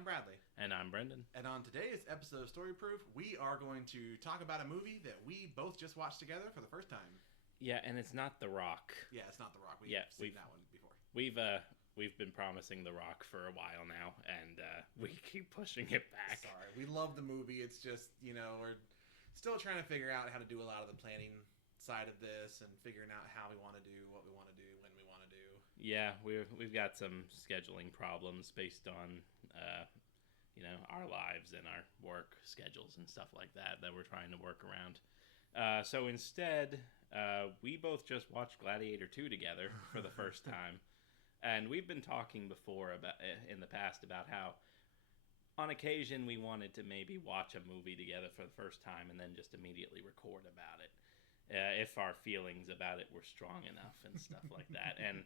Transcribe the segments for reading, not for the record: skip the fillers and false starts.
I'm Bradley. And I'm Brendan. And on today's episode of Story Proof, we are going to talk about a movie that we both just watched together for the first time. Yeah, and it's not The Rock. Yeah, it's not The Rock. We've seen that one before. We've been promising The Rock for a while now, and we keep pushing it back. Sorry, we love the movie. It's just, we're still trying to figure out how to do a lot of the planning side of this and figuring out how we want to do what we want to do when we want to do. Yeah, we've got some scheduling problems based on our lives and our work schedules and stuff like that we're trying to work around. So instead, we both just watched Gladiator II together for the first time. And we've been talking before in the past about how on occasion we wanted to maybe watch a movie together for the first time and then just immediately record about it. If our feelings about it were strong enough and stuff like that. And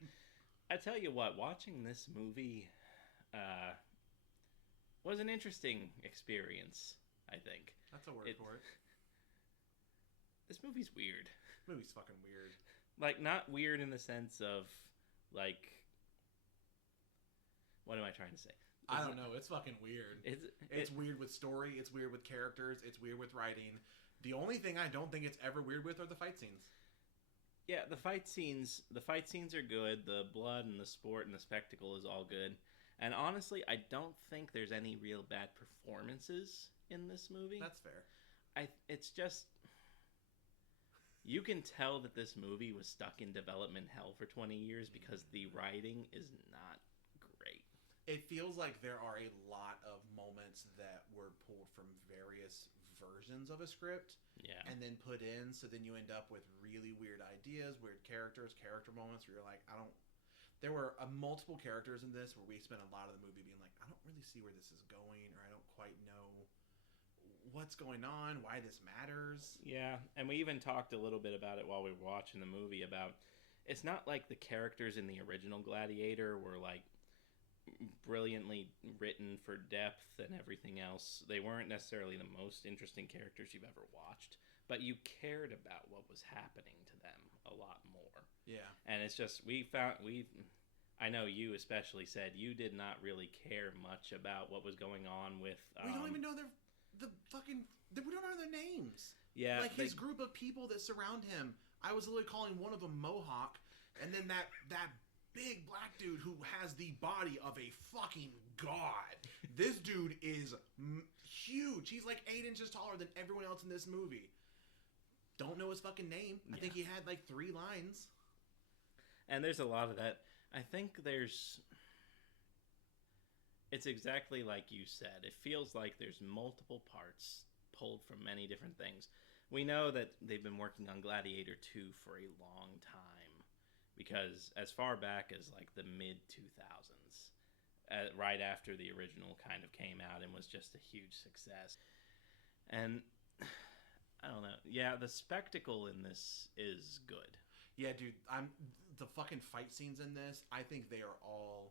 I tell you what, watching this movie was an interesting experience, I think. That's a word for it. This movie's weird. This movie's fucking weird. Like, not weird in the sense of, like... What am I trying to say? I don't know. It's fucking weird. It's weird with story. It's weird with characters. It's weird with writing. The only thing I don't think it's ever weird with are the fight scenes. Yeah, the fight scenes are good. The blood and the sport and the spectacle is all good. And honestly, I don't think there's any real bad performances in this movie. That's fair. It's just... You can tell that this movie was stuck in development hell for 20 years because the writing is not great. It feels like there are a lot of moments that were pulled from various versions of a script and then put in, so then you end up with really weird ideas, weird characters, character moments where you're like, there were multiple characters in this where we spent a lot of the movie being like, I don't really see where this is going, or I don't quite know what's going on, why this matters. Yeah, and we even talked a little bit about it while we were watching the movie about, it's not like the characters in the original Gladiator were like brilliantly written for depth and everything else. They weren't necessarily the most interesting characters you've ever watched, but you cared about what was happening to them a lot more. Yeah. And it's just, I know you especially said you did not really care much about what was going on with... we don't even know we don't know their names. Yeah. Like his group of people that surround him, I was literally calling one of them Mohawk, and then that big black dude who has the body of a fucking god. This dude is huge. He's like 8 inches taller than everyone else in this movie. Don't know his fucking name. I think he had like 3 lines. And there's a lot of that. I think it's exactly like you said. It feels like there's multiple parts pulled from many different things. We know that they've been working on Gladiator II for a long time. Because as far back as like the mid-2000s, right after the original kind of came out and was just a huge success. And I don't know. Yeah, the spectacle in this is good. Yeah, dude, the fucking fight scenes in this, I think they are all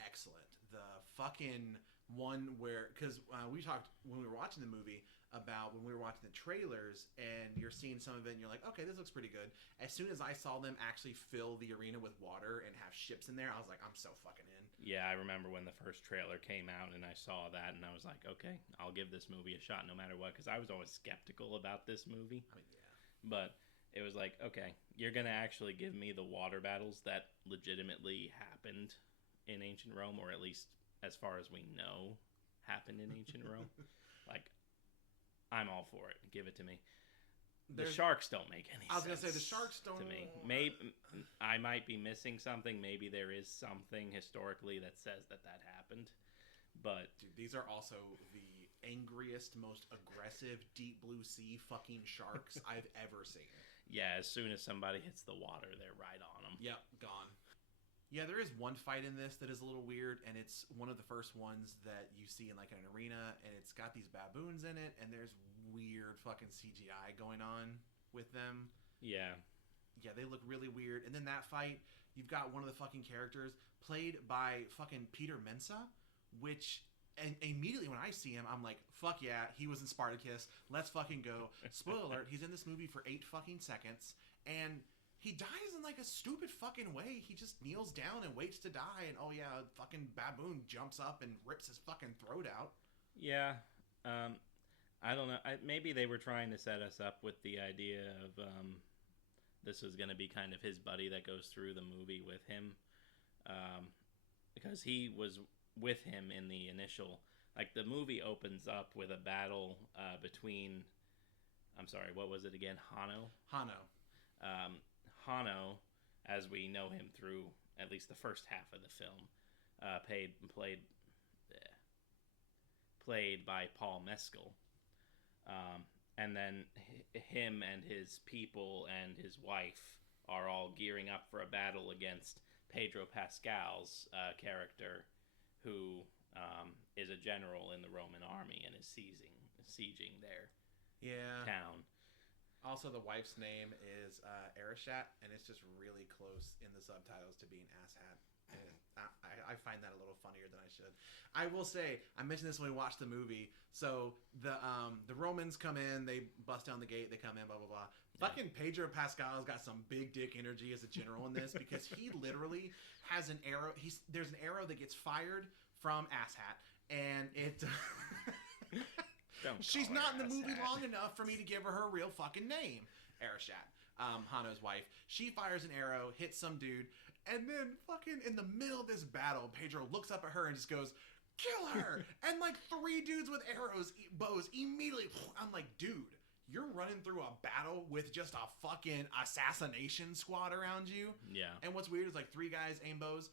excellent. The fucking one where, because we talked when we were watching the movie about when we were watching the trailers, and you're seeing some of it and you're like, okay, this looks pretty good. As soon as I saw them actually fill the arena with water and have ships in there, I was like, I'm so fucking in. Yeah, I remember when the first trailer came out and I saw that and I was like, okay, I'll give this movie a shot no matter what, because I was always skeptical about this movie. I mean, yeah. But it was like, okay, you're going to actually give me the water battles that legitimately happened in ancient Rome, or at least as far as we know happened in ancient Rome. Like, I'm all for it. Give it to me. The sharks don't make any sense. I was going to say, the sharks don't... To me. Maybe I might be missing something. Maybe there is something historically that says that happened. But... Dude, these are also the angriest, most aggressive, deep blue sea fucking sharks I've ever seen. Yeah, as soon as somebody hits the water, they're right on them. Yep, gone. Yeah, there is one fight in this that is a little weird, and it's one of the first ones that you see in like an arena, and it's got these baboons in it, and there's weird fucking CGI going on with them. Yeah. Yeah, they look really weird. And then that fight, you've got one of the fucking characters played by fucking Peter Mensah, which... And immediately when I see him, I'm like, fuck yeah, he was in Spartacus. Let's fucking go. Spoiler alert, he's in this movie for 8 fucking seconds, and he dies in like a stupid fucking way. He just kneels down and waits to die, and oh yeah, fucking baboon jumps up and rips his fucking throat out. Yeah. I don't know. Maybe they were trying to set us up with the idea of this was going to be kind of his buddy that goes through the movie with him, because he was with him in the initial. Like, the movie opens up with a battle between. I'm sorry, what was it again? Hano. Hano, as we know him through at least the first half of the film, played by Paul Mescal. And then him and his people and his wife are all gearing up for a battle against Pedro Pascal's character, who is a general in the Roman army and is sieging their town. Also, the wife's name is Arishat, and it's just really close in the subtitles to being asshat. And I find that a little funnier than I should. I will say, I mentioned this when we watched the movie. So the Romans come in, they bust down the gate, they come in, blah blah blah. Yeah. Fucking Pedro Pascal's got some big dick energy as a general in this, because he literally has an arrow. There's an arrow that gets fired from asshat, and it. She's not in the movie long enough for me to give her real fucking name. Arishat, Hano's wife. She fires an arrow, hits some dude, and then fucking in the middle of this battle, Pedro looks up at her and just goes, "Kill her!" And like 3 dudes with bows immediately. I'm like, dude, you're running through a battle with just a fucking assassination squad around you. Yeah. And what's weird is like 3 guys aim bows.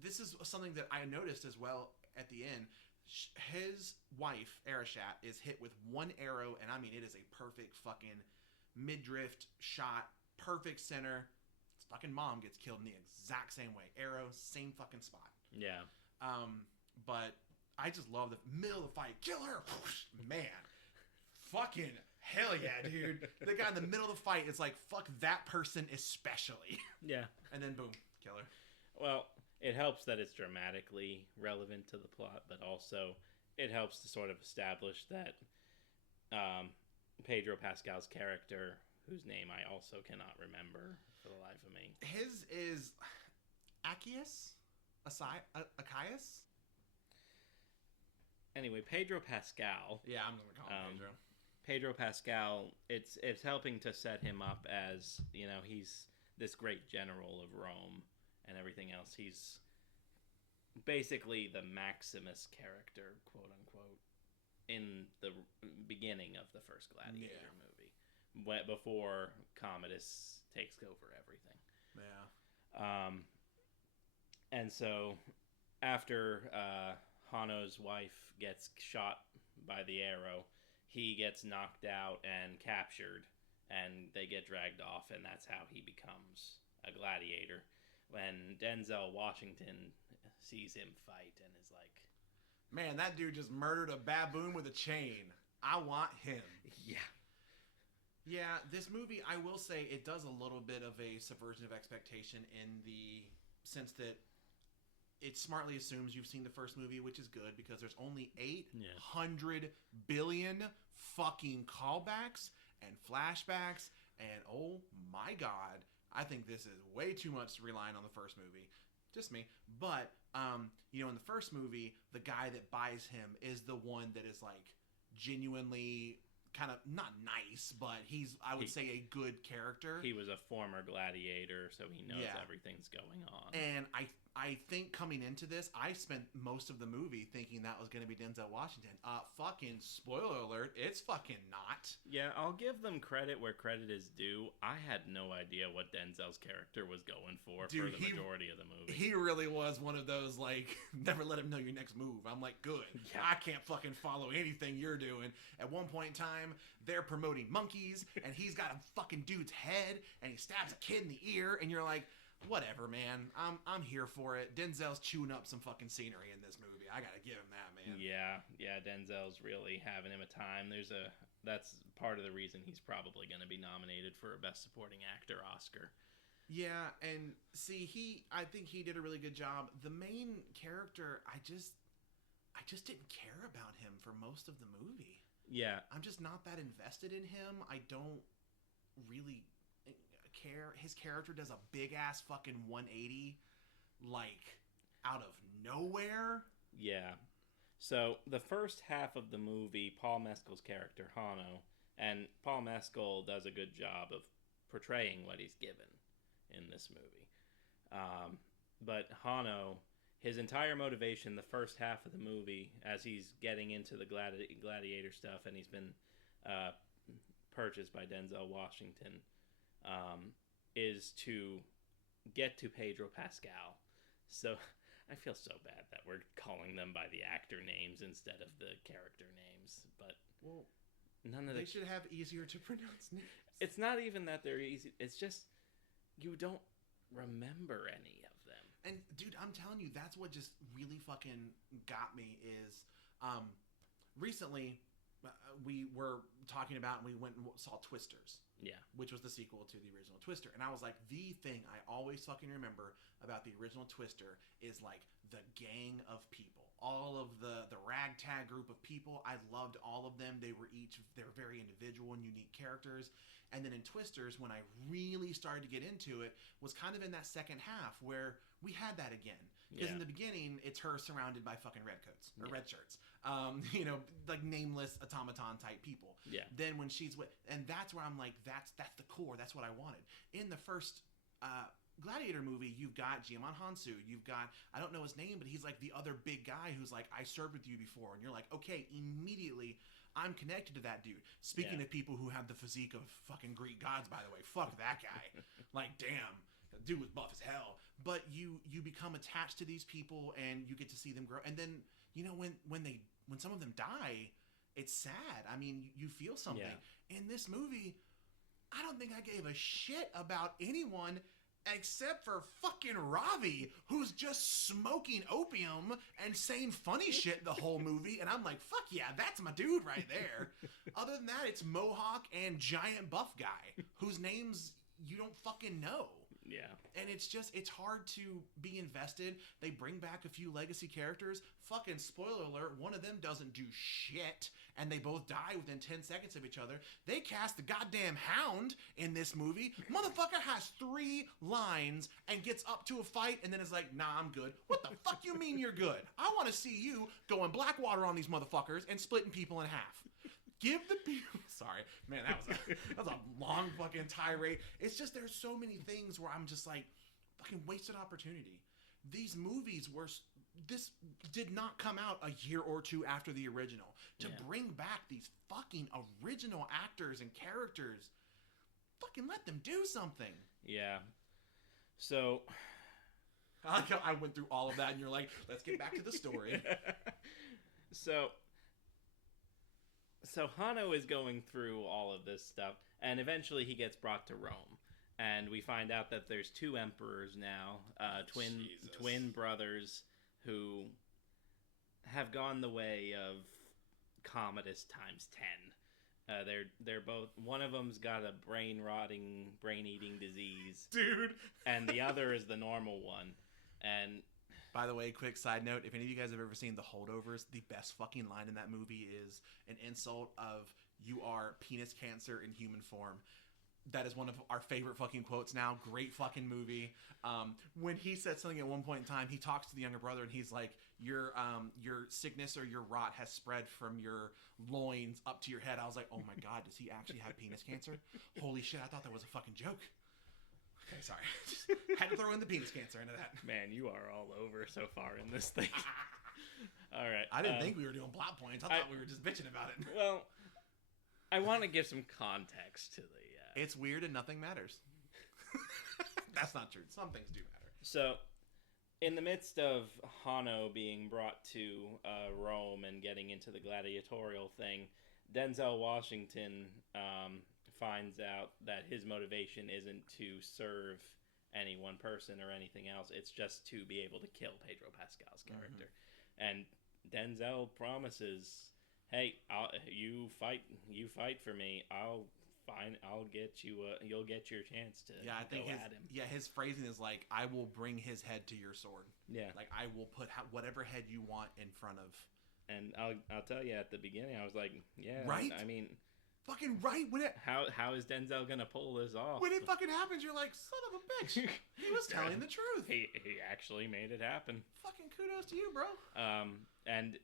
This is something that I noticed as well at the end. His wife, Arishat, is hit with 1 arrow, and I mean, it is a perfect fucking mid-drift shot, perfect center. His fucking mom gets killed in the exact same way. Arrow, same fucking spot. Yeah. But I just love the middle of the fight. Kill her! Man. Fucking hell yeah, dude. The guy in the middle of the fight is like, fuck that person especially. Yeah. And then boom, kill her. Well, it helps that it's dramatically relevant to the plot, but also it helps to sort of establish that Pedro Pascal's character, whose name I also cannot remember for the life of me. His is Achaeus? Achaeus? Anyway, Pedro Pascal. Yeah, I'm going to call him Pedro. Pedro Pascal, it's helping to set him up as, you know, he's this great general of Rome and everything else. He's basically the Maximus character, quote unquote, in the beginning of the first Gladiator movie, before Commodus takes over everything. Yeah. And so after Hano's wife gets shot by the arrow, he gets knocked out and captured, and they get dragged off, and that's how he becomes a gladiator. When Denzel Washington sees him fight and is like, man, that dude just murdered a baboon with a chain. I want him. Yeah. Yeah, this movie, I will say, it does a little bit of a subversion of expectation in the sense that it smartly assumes you've seen the first movie, which is good because there's only 800 billion fucking callbacks and flashbacks, and oh my god, I think this is way too much relying on the first movie. Just me. But, you know, in the first movie, the guy that buys him is the one that is, like, genuinely kind of, not nice, but he's, I would say, a good character. He was a former gladiator, so he knows everything's going on. And I think coming into this, I spent most of the movie thinking that was going to be Denzel Washington. Fucking spoiler alert, it's fucking not. Yeah, I'll give them credit where credit is due. I had no idea what Denzel's character was going for the majority of the movie. He really was one of those, like, never let him know your next move. I'm like, good. Yeah. I can't fucking follow anything you're doing. At one point in time, they're promoting monkeys, and he's got a fucking dude's head, and he stabs a kid in the ear, and you're like, whatever, man. I'm here for it. Denzel's chewing up some fucking scenery in this movie. I gotta give him that, man. Yeah, Denzel's really having him a time. That's part of the reason he's probably going to be nominated for a Best Supporting Actor Oscar. Yeah, and see, I think he did a really good job. The main character, I just didn't care about him for most of the movie. Yeah. I'm just not that invested in him. I don't really care. His character does a big ass fucking 180, like out of nowhere. Yeah. So the first half of the movie, Paul Mescal's character Hano, and Paul Mescal does a good job of portraying what he's given in this movie. But Hano, his entire motivation, the first half of the movie, as he's getting into the gladiator stuff, and he's been purchased by Denzel Washington, is to get to Pedro Pascal. So I feel so bad that we're calling them by the actor names instead of the character names. But they should have easier to pronounce names. It's not even that they're easy. It's just you don't remember any of them. And dude, I'm telling you, that's what just really fucking got me is recently we were talking about, and we went and saw Twisters. Yeah. Which was the sequel to the original Twister. And I was like, the thing I always fucking remember about the original Twister is like the gang of people. All of the ragtag group of people. I loved all of them. They were very individual and unique characters. And then in Twisters, when I really started to get into it, was kind of in that second half where we had that again. Because in the beginning, it's her surrounded by fucking redcoats or red shirts. Like nameless automaton type people. Yeah. Then when she's with, and that's where I'm like, that's the core. That's what I wanted. In the first Gladiator movie, you've got Jimon Hansu. You've got, I don't know his name, but he's like the other big guy who's like, I served with you before. And you're like, okay, immediately I'm connected to that dude. Speaking of people who have the physique of fucking Greek gods, by the way, fuck that guy. Like, damn. The dude was buff as hell. But you become attached to these people and you get to see them grow. And then, when some of them die, it's sad. I mean, you feel something. Yeah. In this movie, I don't think I gave a shit about anyone except for fucking Ravi, who's just smoking opium and saying funny shit the whole movie. And I'm like, fuck yeah, that's my dude right there. Other than that, it's Mohawk and giant buff guy whose names you don't fucking know. Yeah. And it's hard to be invested. They bring back a few legacy characters. Fucking spoiler alert, one of them doesn't do shit, and they both die within 10 seconds of each other. They cast the goddamn Hound in this movie. Motherfucker has 3 lines and gets up to a fight and then is like, nah, I'm good. What the fuck you mean you're good? I want to see you going Blackwater on these motherfuckers and splitting people in half. Give the people... Sorry. Man, that was a long fucking tirade. It's just there's so many things where I'm just like, fucking wasted opportunity. These movies were... This did not come out a year or two after the original. To bring back these fucking original actors and characters, fucking let them do something. Yeah. So... I went through all of that and you're like, let's get back to the story. So Hano is going through all of this stuff, and eventually he gets brought to Rome. And we find out that there's 2 emperors now, twin brothers, who have gone the way of Commodus times 10. They're both, one of them's got a brain-eating disease. Dude! And the other is the normal one. And... By the way, quick side note, if any of you guys have ever seen The Holdovers, the best fucking line in that movie is an insult of, you are penis cancer in human form. That is one of our favorite fucking quotes now. Great fucking movie. When he said something at one point in time, he talks to the younger brother and he's like, your sickness or your rot has spread from your loins up to your head. I was like, oh my God, does he actually have penis cancer? Holy shit, I thought that was a fucking joke. Okay, sorry. Had to throw in the penis cancer into that. Man, you are all over so far in this thing. All right. I didn't think we were doing plot points. I thought we were just bitching about it. Well, I want to give some context to the... It's weird and nothing matters. That's not true. Some things do matter. So, in the midst of Hano being brought to Rome and getting into the gladiatorial thing, Denzel Washington... finds out that his motivation isn't to serve any one person or anything else. It's just to be able to kill Pedro Pascal's character. Mm-hmm. And Denzel promises, hey, you fight for me. I'll get you. You'll get your chance to go at him. Yeah, his phrasing is like, I will bring his head to your sword. Yeah. Like, I will put whatever head you want in front of. And I'll tell you, at the beginning, I was like, yeah. Right? I mean... fucking right when it... How is Denzel gonna pull this off? When it fucking happens, you're like, son of a bitch. He was telling the truth. He actually made it happen. Fucking kudos to you, bro. And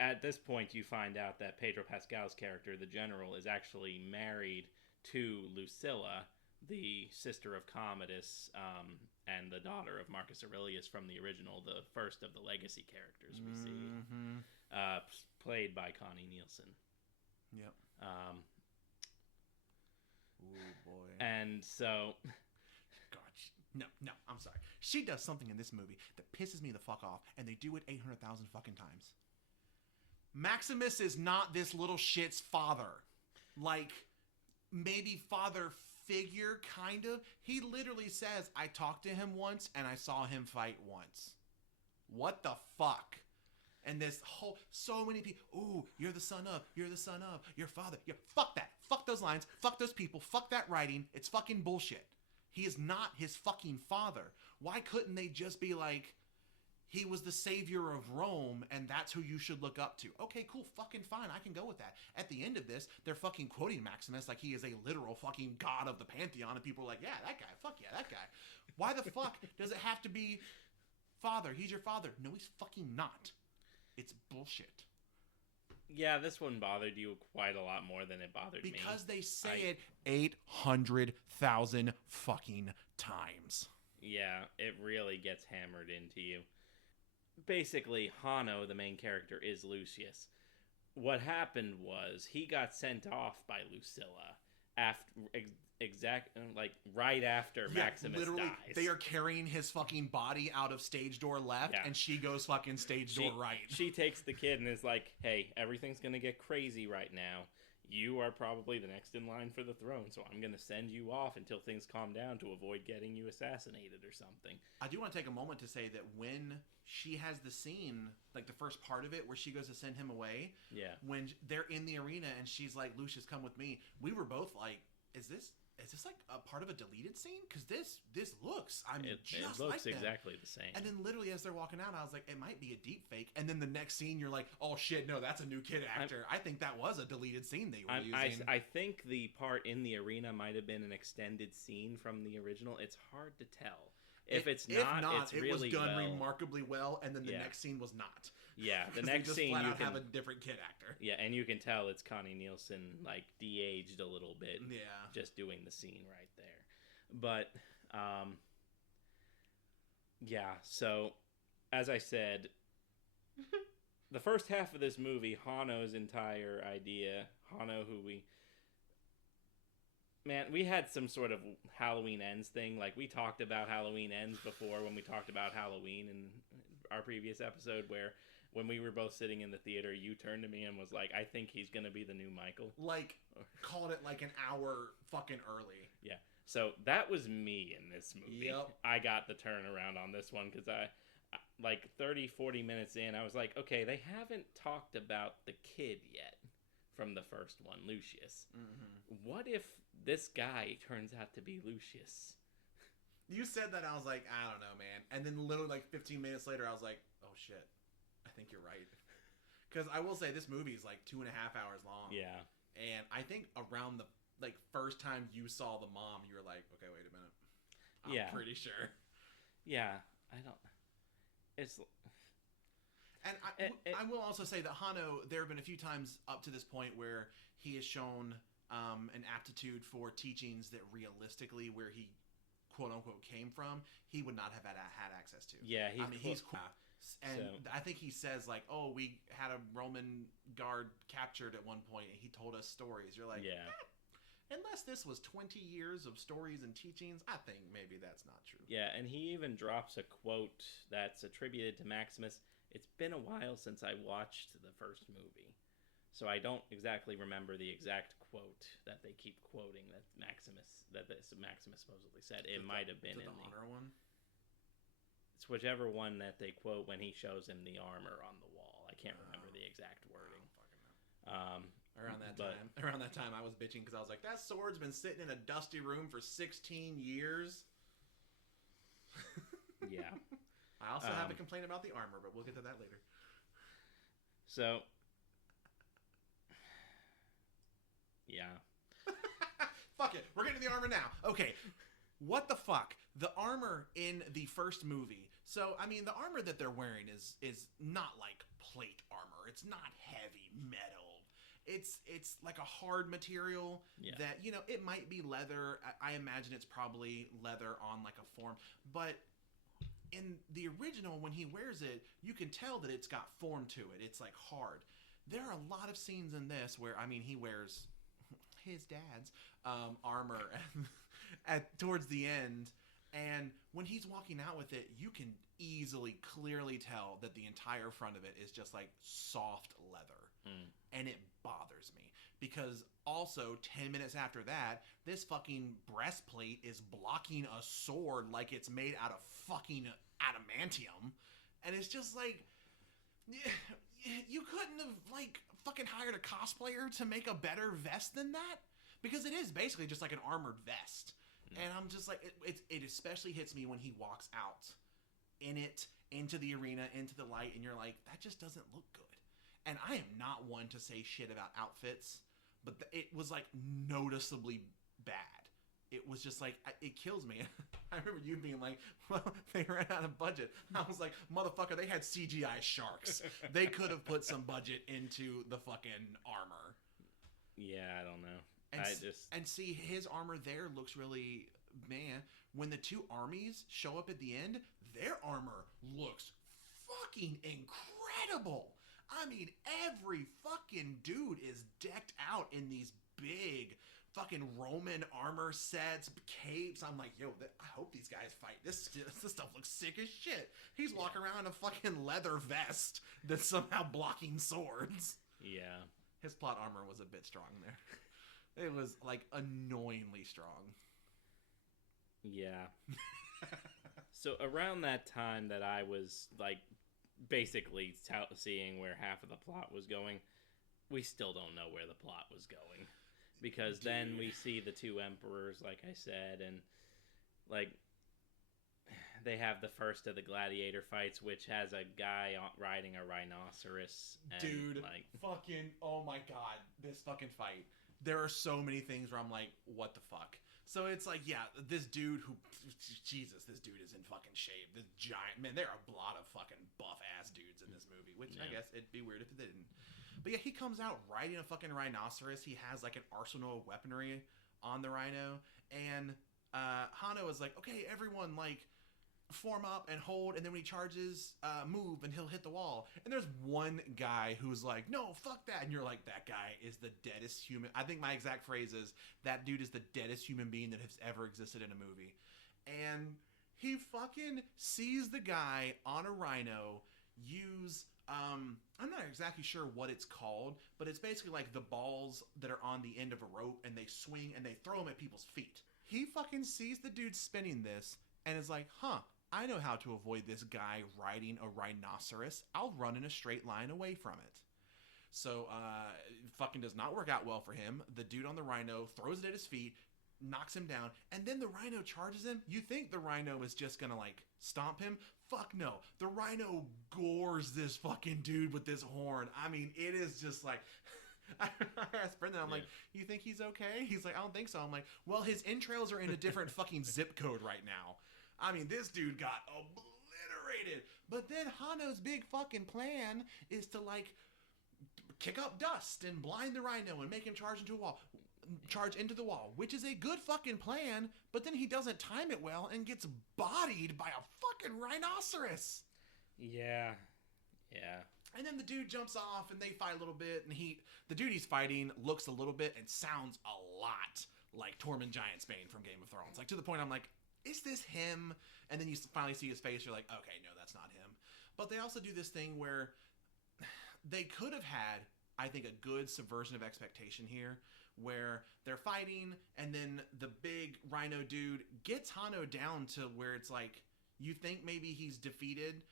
at this point, you find out that Pedro Pascal's character, the general, is actually married to Lucilla, the sister of Commodus, and the daughter of Marcus Aurelius from the original, the first of the legacy characters we see, played by Connie Nielsen. Yep. Oh boy. And so, God, no, I'm sorry. She does something in this movie that pisses me the fuck off, and they do it 800,000 fucking times. Maximus is not this little shit's father. Like, maybe father figure, kind of. He literally says, I talked to him once, and I saw him fight once. What the fuck? And this whole, so many people, ooh, you're the son of, your father. Fuck that. Fuck those lines. Fuck those people. Fuck that writing. It's fucking bullshit. He is not his fucking father. Why couldn't they just be like, he was the savior of Rome, and that's who you should look up to? Okay, cool, fucking fine, I can go with that. At the end of this, they're fucking quoting Maximus like he is a literal fucking god of the pantheon, and people are like, yeah, that guy, fuck yeah, that guy. Why the fuck does it have to be father? He's your father. No, he's fucking not. It's bullshit. Yeah, this one bothered you quite a lot more than it bothered me. Because they say it 800,000 fucking times. Yeah, it really gets hammered into you. Basically, Hanno, the main character, is Lucius. What happened was he got sent off by Lucilla right after Maximus dies. They are carrying his fucking body out of stage door left, and she goes fucking stage door right. She takes the kid and is like, hey, everything's gonna get crazy right now. You are probably the next in line for the throne, so I'm going to send you off until things calm down to avoid getting you assassinated or something. I do want to take a moment to say that when she has the scene, like the first part of it, where she goes to send him away, when they're in the arena and she's like, Lucius, come with me, we were both like, is this like a part of a deleted scene? Because this looks, it looks like exactly the same. And then literally as they're walking out, I was like, it might be a deep fake. And then the next scene, you're like, oh shit, no, that's a new kid actor. I think that was a deleted scene they were using. I think the part in the arena might have been an extended scene from the original. It's hard to tell. If it's not, it's really was done remarkably well, and then the next scene was not. Yeah, the next scene you can have a different kid actor. Yeah, and you can tell it's Connie Nielsen like de-aged a little bit. Yeah, just doing the scene right there. But yeah. So as I said, the first half of this movie, Hanno's entire idea, Hanno, we had some sort of Halloween Ends thing. Like, we talked about Halloween Ends before when we talked about Halloween in our previous episode, where when we were both sitting in the theater, you turned to me and was like, I think he's going to be the new Michael. Like, called it like an hour fucking early. Yeah. So that was me in this movie. Yep. I got the turnaround on this one because I like 30, 40 minutes in, I was like, okay, they haven't talked about the kid yet from the first one, Lucius. Mm-hmm. What if this guy turns out to be Lucius? You said that, I was like, I don't know, man. And then literally like 15 minutes later, I was like, oh shit, I think you're right. Because I will say this movie is like 2.5 hours long. Yeah. And I think around the first time you saw the mom, you were like, okay, wait a minute. I'm pretty sure. Yeah, I don't. It's. And I will also say that Hanno, there have been a few times up to this point where he has shown an aptitude for teachings that realistically, where he quote unquote came from, he would not have had access to. Yeah, he's cool. And so, I think he says like, oh, we had a Roman guard captured at one point, and he told us stories. You're like, yeah. Unless this was 20 years of stories and teachings, I think maybe that's not true. Yeah, and he even drops a quote that's attributed to Maximus. It's been a while since I watched the first movie, so I don't exactly remember the exact quote that they keep quoting that Maximus supposedly said. It might have been in the honor one. It's whichever one that they quote when he shows him the armor on the wall. I can't remember the exact wording. Around that time, I was bitching because I was like, that sword's been sitting in a dusty room for 16 years. Yeah. I also have a complaint about the armor, but we'll get to that later. So, Yeah. Fuck it. We're getting to the armor now. Okay. What the fuck? The armor in the first movie. So, I mean, the armor that they're wearing is not like plate armor. It's not heavy metal. It's like a hard material that, you know, it might be leather. I imagine it's probably leather on like a form. But in the original, when he wears it, you can tell that it's got form to it. It's like hard. There are a lot of scenes in this where, I mean, he wears his dad's armor towards the end, and when he's walking out with it, you can easily, clearly tell that the entire front of it is just like soft leather, and it bothers me because also 10 minutes after that, this fucking breastplate is blocking a sword like it's made out of fucking adamantium, and it's just like, you couldn't have like fucking hired a cosplayer to make a better vest than that, because it is basically just like an armored vest. And I'm just like, it especially hits me when he walks out in it, into the arena, into the light, and you're like, that just doesn't look good. And I am not one to say shit about outfits, but it was like noticeably bad. It was just like, it kills me. I remember you being like, well, they ran out of budget. I was like, motherfucker, they had CGI sharks. They could have put some budget into the fucking armor. Yeah, I don't know. And see, his armor there looks really, man, when the two armies show up at the end, their armor looks fucking incredible. I mean, every fucking dude is decked out in these big fucking Roman armor sets, capes. I'm like, yo, I hope these guys fight. This stuff looks sick as shit. He's walking around in a fucking leather vest that's somehow blocking swords. Yeah. His plot armor was a bit strong there. It was, like, annoyingly strong. Yeah. So around that time that I was, like, basically seeing where half of the plot was going, we still don't know where the plot was going. Because then we see the two emperors, like I said, and, like, they have the first of the gladiator fights, which has a guy riding a rhinoceros. And, dude, like, fucking, oh my god, this fucking fight. There are so many things where I'm like, what the fuck? So it's like, yeah, this dude who, Jesus, this dude is in fucking shape. This giant, man, there are a lot of fucking buff-ass dudes in this movie, which I guess it'd be weird if it didn't. But yeah, he comes out riding a fucking rhinoceros. He has like an arsenal of weaponry on the rhino. And Hano is like, okay, everyone, like, form up and hold, and then when he charges, move, and he'll hit the wall. And there's one guy who's like, no, fuck that. And you're like, that guy is the deadest human. I think my exact phrase is, that dude is the deadest human being that has ever existed in a movie. And he fucking sees the guy on a rhino use, I'm not exactly sure what it's called, but it's basically like the balls that are on the end of a rope, and they swing and they throw them at people's feet. He fucking sees the dude spinning this and is like, huh, I know how to avoid this guy riding a rhinoceros. I'll run in a straight line away from it. So, fucking does not work out well for him. The dude on the rhino throws it at his feet, knocks him down, and then the rhino charges him. You think the rhino is just gonna, like, stomp him? Fuck no. The rhino gores this fucking dude with this horn. I mean, it is just like... I asked Brendan, I'm like, you think he's okay? He's like, I don't think so. I'm like, well, his entrails are in a different fucking zip code right now. I mean, this dude got obliterated. But then Hano's big fucking plan is to, like, kick up dust and blind the rhino and make him charge into the wall, which is a good fucking plan, but then he doesn't time it well and gets bodied by a fucking rhinoceros. Yeah. And then the dude jumps off and they fight a little bit, and the dude he's fighting looks a little bit and sounds a lot like Tormund Giantsbane from Game of Thrones. Like, to the point I'm like, is this him? And then you finally see his face, you're like, okay, no, that's not him. But they also do this thing where they could have had, I think, a good subversion of expectation here, where they're fighting, and then the big rhino dude gets Hano down to where it's like, you think maybe he's defeated,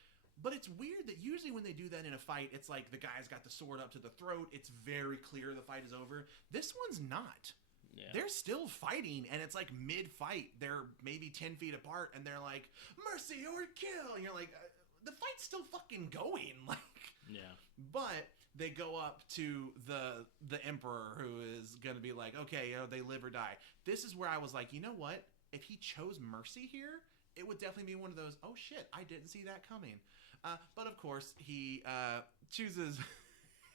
but it's weird that usually when they do that in a fight, it's like the guy's got the sword up to the throat, it's very clear the fight is over. This one's not. Yeah. They're still fighting, and it's like mid-fight. They're maybe 10 feet apart, and they're like, mercy or kill! And you're like, the fight's still fucking going. Like, yeah. But they go up to the emperor, who is going to be like, okay, they live or die. This is where I was like, you know what? If he chose mercy here, it would definitely be one of those, oh shit, I didn't see that coming. But of course, he chooses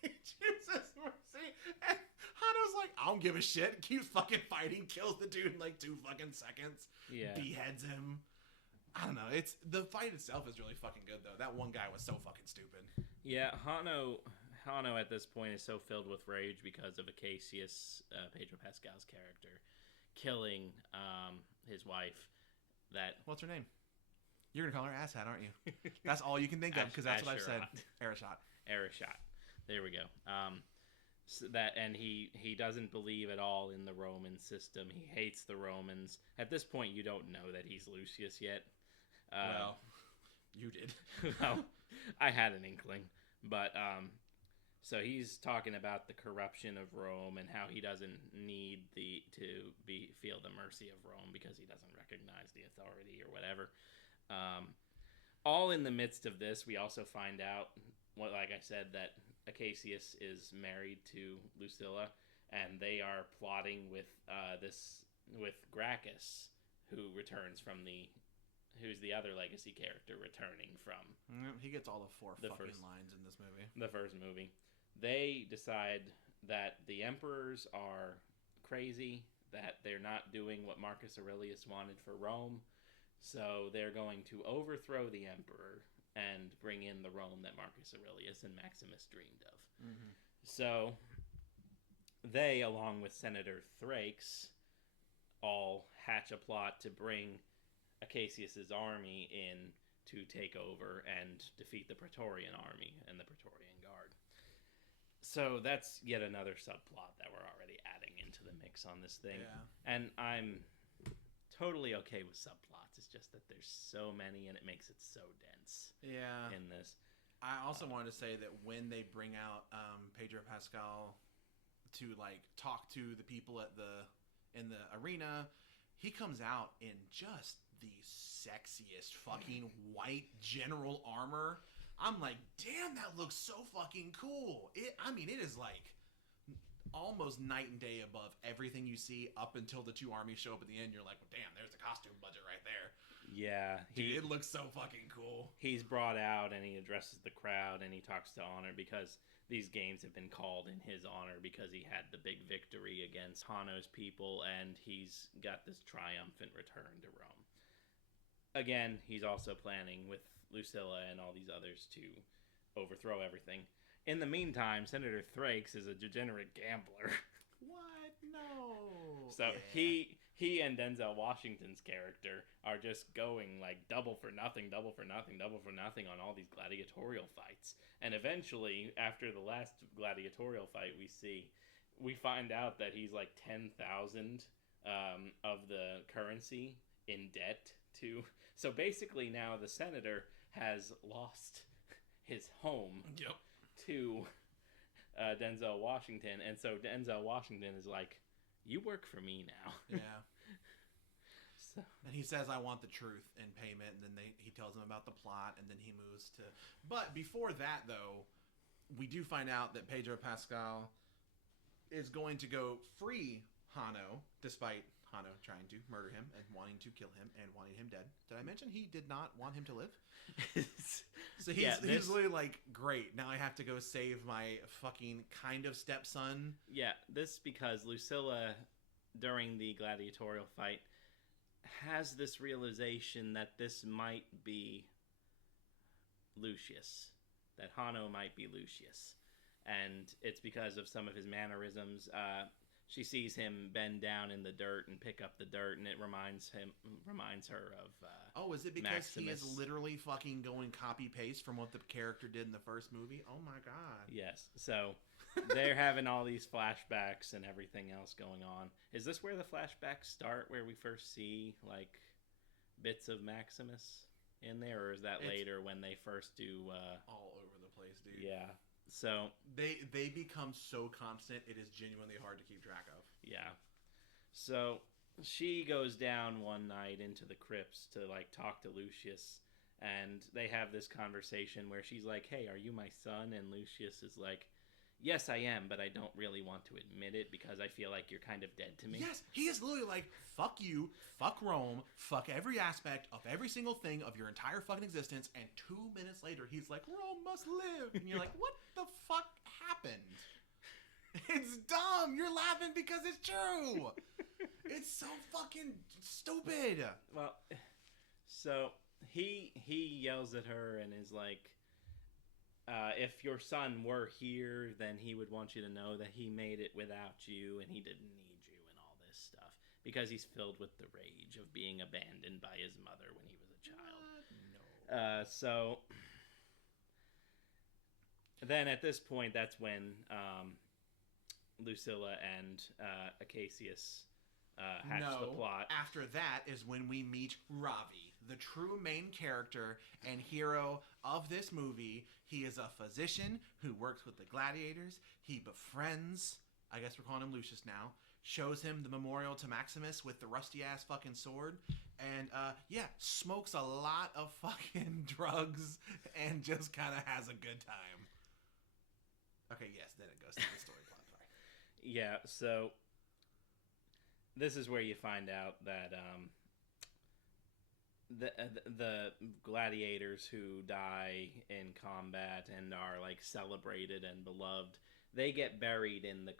mercy. And Hano's like, I don't give a shit. Keeps fucking fighting, kills the dude in like 2 fucking seconds. Yeah. Beheads him. I don't know. It's the fight itself is really fucking good though. That one guy was so fucking stupid. Yeah, Hano at this point is so filled with rage because of Acacius, Pedro Pascal's character, killing his wife. What's her name? You're gonna call her asshat, aren't you? That's all you can think of because that's what I've said. Arishot. There we go. So and he doesn't believe at all in the Roman system. He hates the Romans. At this point, you don't know that he's Lucius yet. Well, you did. Well, I had an inkling, but so he's talking about the corruption of Rome and how he doesn't need feel the mercy of Rome because he doesn't recognize the authority or whatever. All in the midst of this, we also find out, like I said, that Acacius is married to Lucilla, and they are plotting with Gracchus, who's the other legacy character returning from. He gets all the first lines in this movie. The first movie. They decide that the emperors are crazy, that they're not doing what Marcus Aurelius wanted for Rome, so they're going to overthrow the emperor and bring in the Rome that Marcus Aurelius and Maximus dreamed of. Mm-hmm. So they, along with Senator Thrax, all hatch a plot to bring Acacius's army in to take over and defeat the Praetorian army and the Praetorian Guard. So that's yet another subplot that we're already adding into the mix on this thing. Yeah. And I'm totally okay with subplots. It's just that there's so many and it makes it so dense. Yeah. In this. I also wanted to say that when they bring out Pedro Pascal to like talk to the people in the arena, he comes out in just the sexiest fucking white general armor. I'm like, damn, that looks so fucking cool. It is like almost night and day above everything you see up until the 2 armies show up at the end. You're like, well, damn, there's the costume budget right there. Yeah. Dude, it looks so fucking cool. He's brought out and he addresses the crowd and he talks to Honor because these games have been called in his honor because he had the big victory against Hano's people and he's got this triumphant return to Rome. Again, he's also planning with Lucilla and all these others to overthrow everything. In the meantime, Senator Thrax is a degenerate gambler. What? No. So yeah. He and Denzel Washington's character are just going like double for nothing on all these gladiatorial fights. And eventually, after the last gladiatorial fight we find out that he's like 10,000 of the currency in debt to. So basically now the senator has lost his home to Denzel Washington. And so Denzel Washington is like, you work for me now. Yeah. So. And he says, I want the truth in payment. And then he tells him about the plot. And then he moves to... But before that, though, we do find out that Pedro Pascal is going to go free Hano, despite Hano trying to murder him and wanting to kill him and wanting him dead. Did I mention he did not want him to live? So he's literally like, great, now I have to go save my fucking kind of stepson. Yeah, this because Lucilla, during the gladiatorial fight, has this realization that this might be Lucius. That Hano might be Lucius. And it's because of some of his mannerisms. She sees him bend down in the dirt and pick up the dirt, and it reminds her of is it because Maximus. He is literally fucking going copy-paste from what the character did in the first movie? Oh my god. Yes. So they're having all these flashbacks and everything else going on. Is this where the flashbacks start, where we first see, like, bits of Maximus in there, or is that later when they first do... all over the place, dude. Yeah. So they become so constant, it is genuinely hard to keep track of. Yeah. So she goes down one night into the crypts to like talk to Lucius, and they have this conversation where she's like, "Hey, are you my son?" And Lucius is like, yes, I am, but I don't really want to admit it because I feel like you're kind of dead to me. Yes, he is literally like, fuck you, fuck Rome, fuck every aspect of every single thing of your entire fucking existence, and 2 minutes later, he's like, Rome must live. And you're like, what the fuck happened? It's dumb. You're laughing because it's true. It's so fucking stupid. Well, so he yells at her and is like, if your son were here, then he would want you to know that he made it without you and he didn't need you and all this stuff. Because he's filled with the rage of being abandoned by his mother when he was a child. No. So then at this point, that's when Lucilla and Acacius hatch the plot. After that is when we meet Ravi, the true main character and hero of this movie. He is a physician who works with the gladiators. He befriends, I guess we're calling him Lucius now, shows him the memorial to Maximus with the rusty ass fucking sword, and smokes a lot of fucking drugs and just kind of has a good time. Okay, yes, then it goes to the story plot. Sorry. Yeah, so this is where you find out that the gladiators who die in combat and are like celebrated and beloved, they get buried in the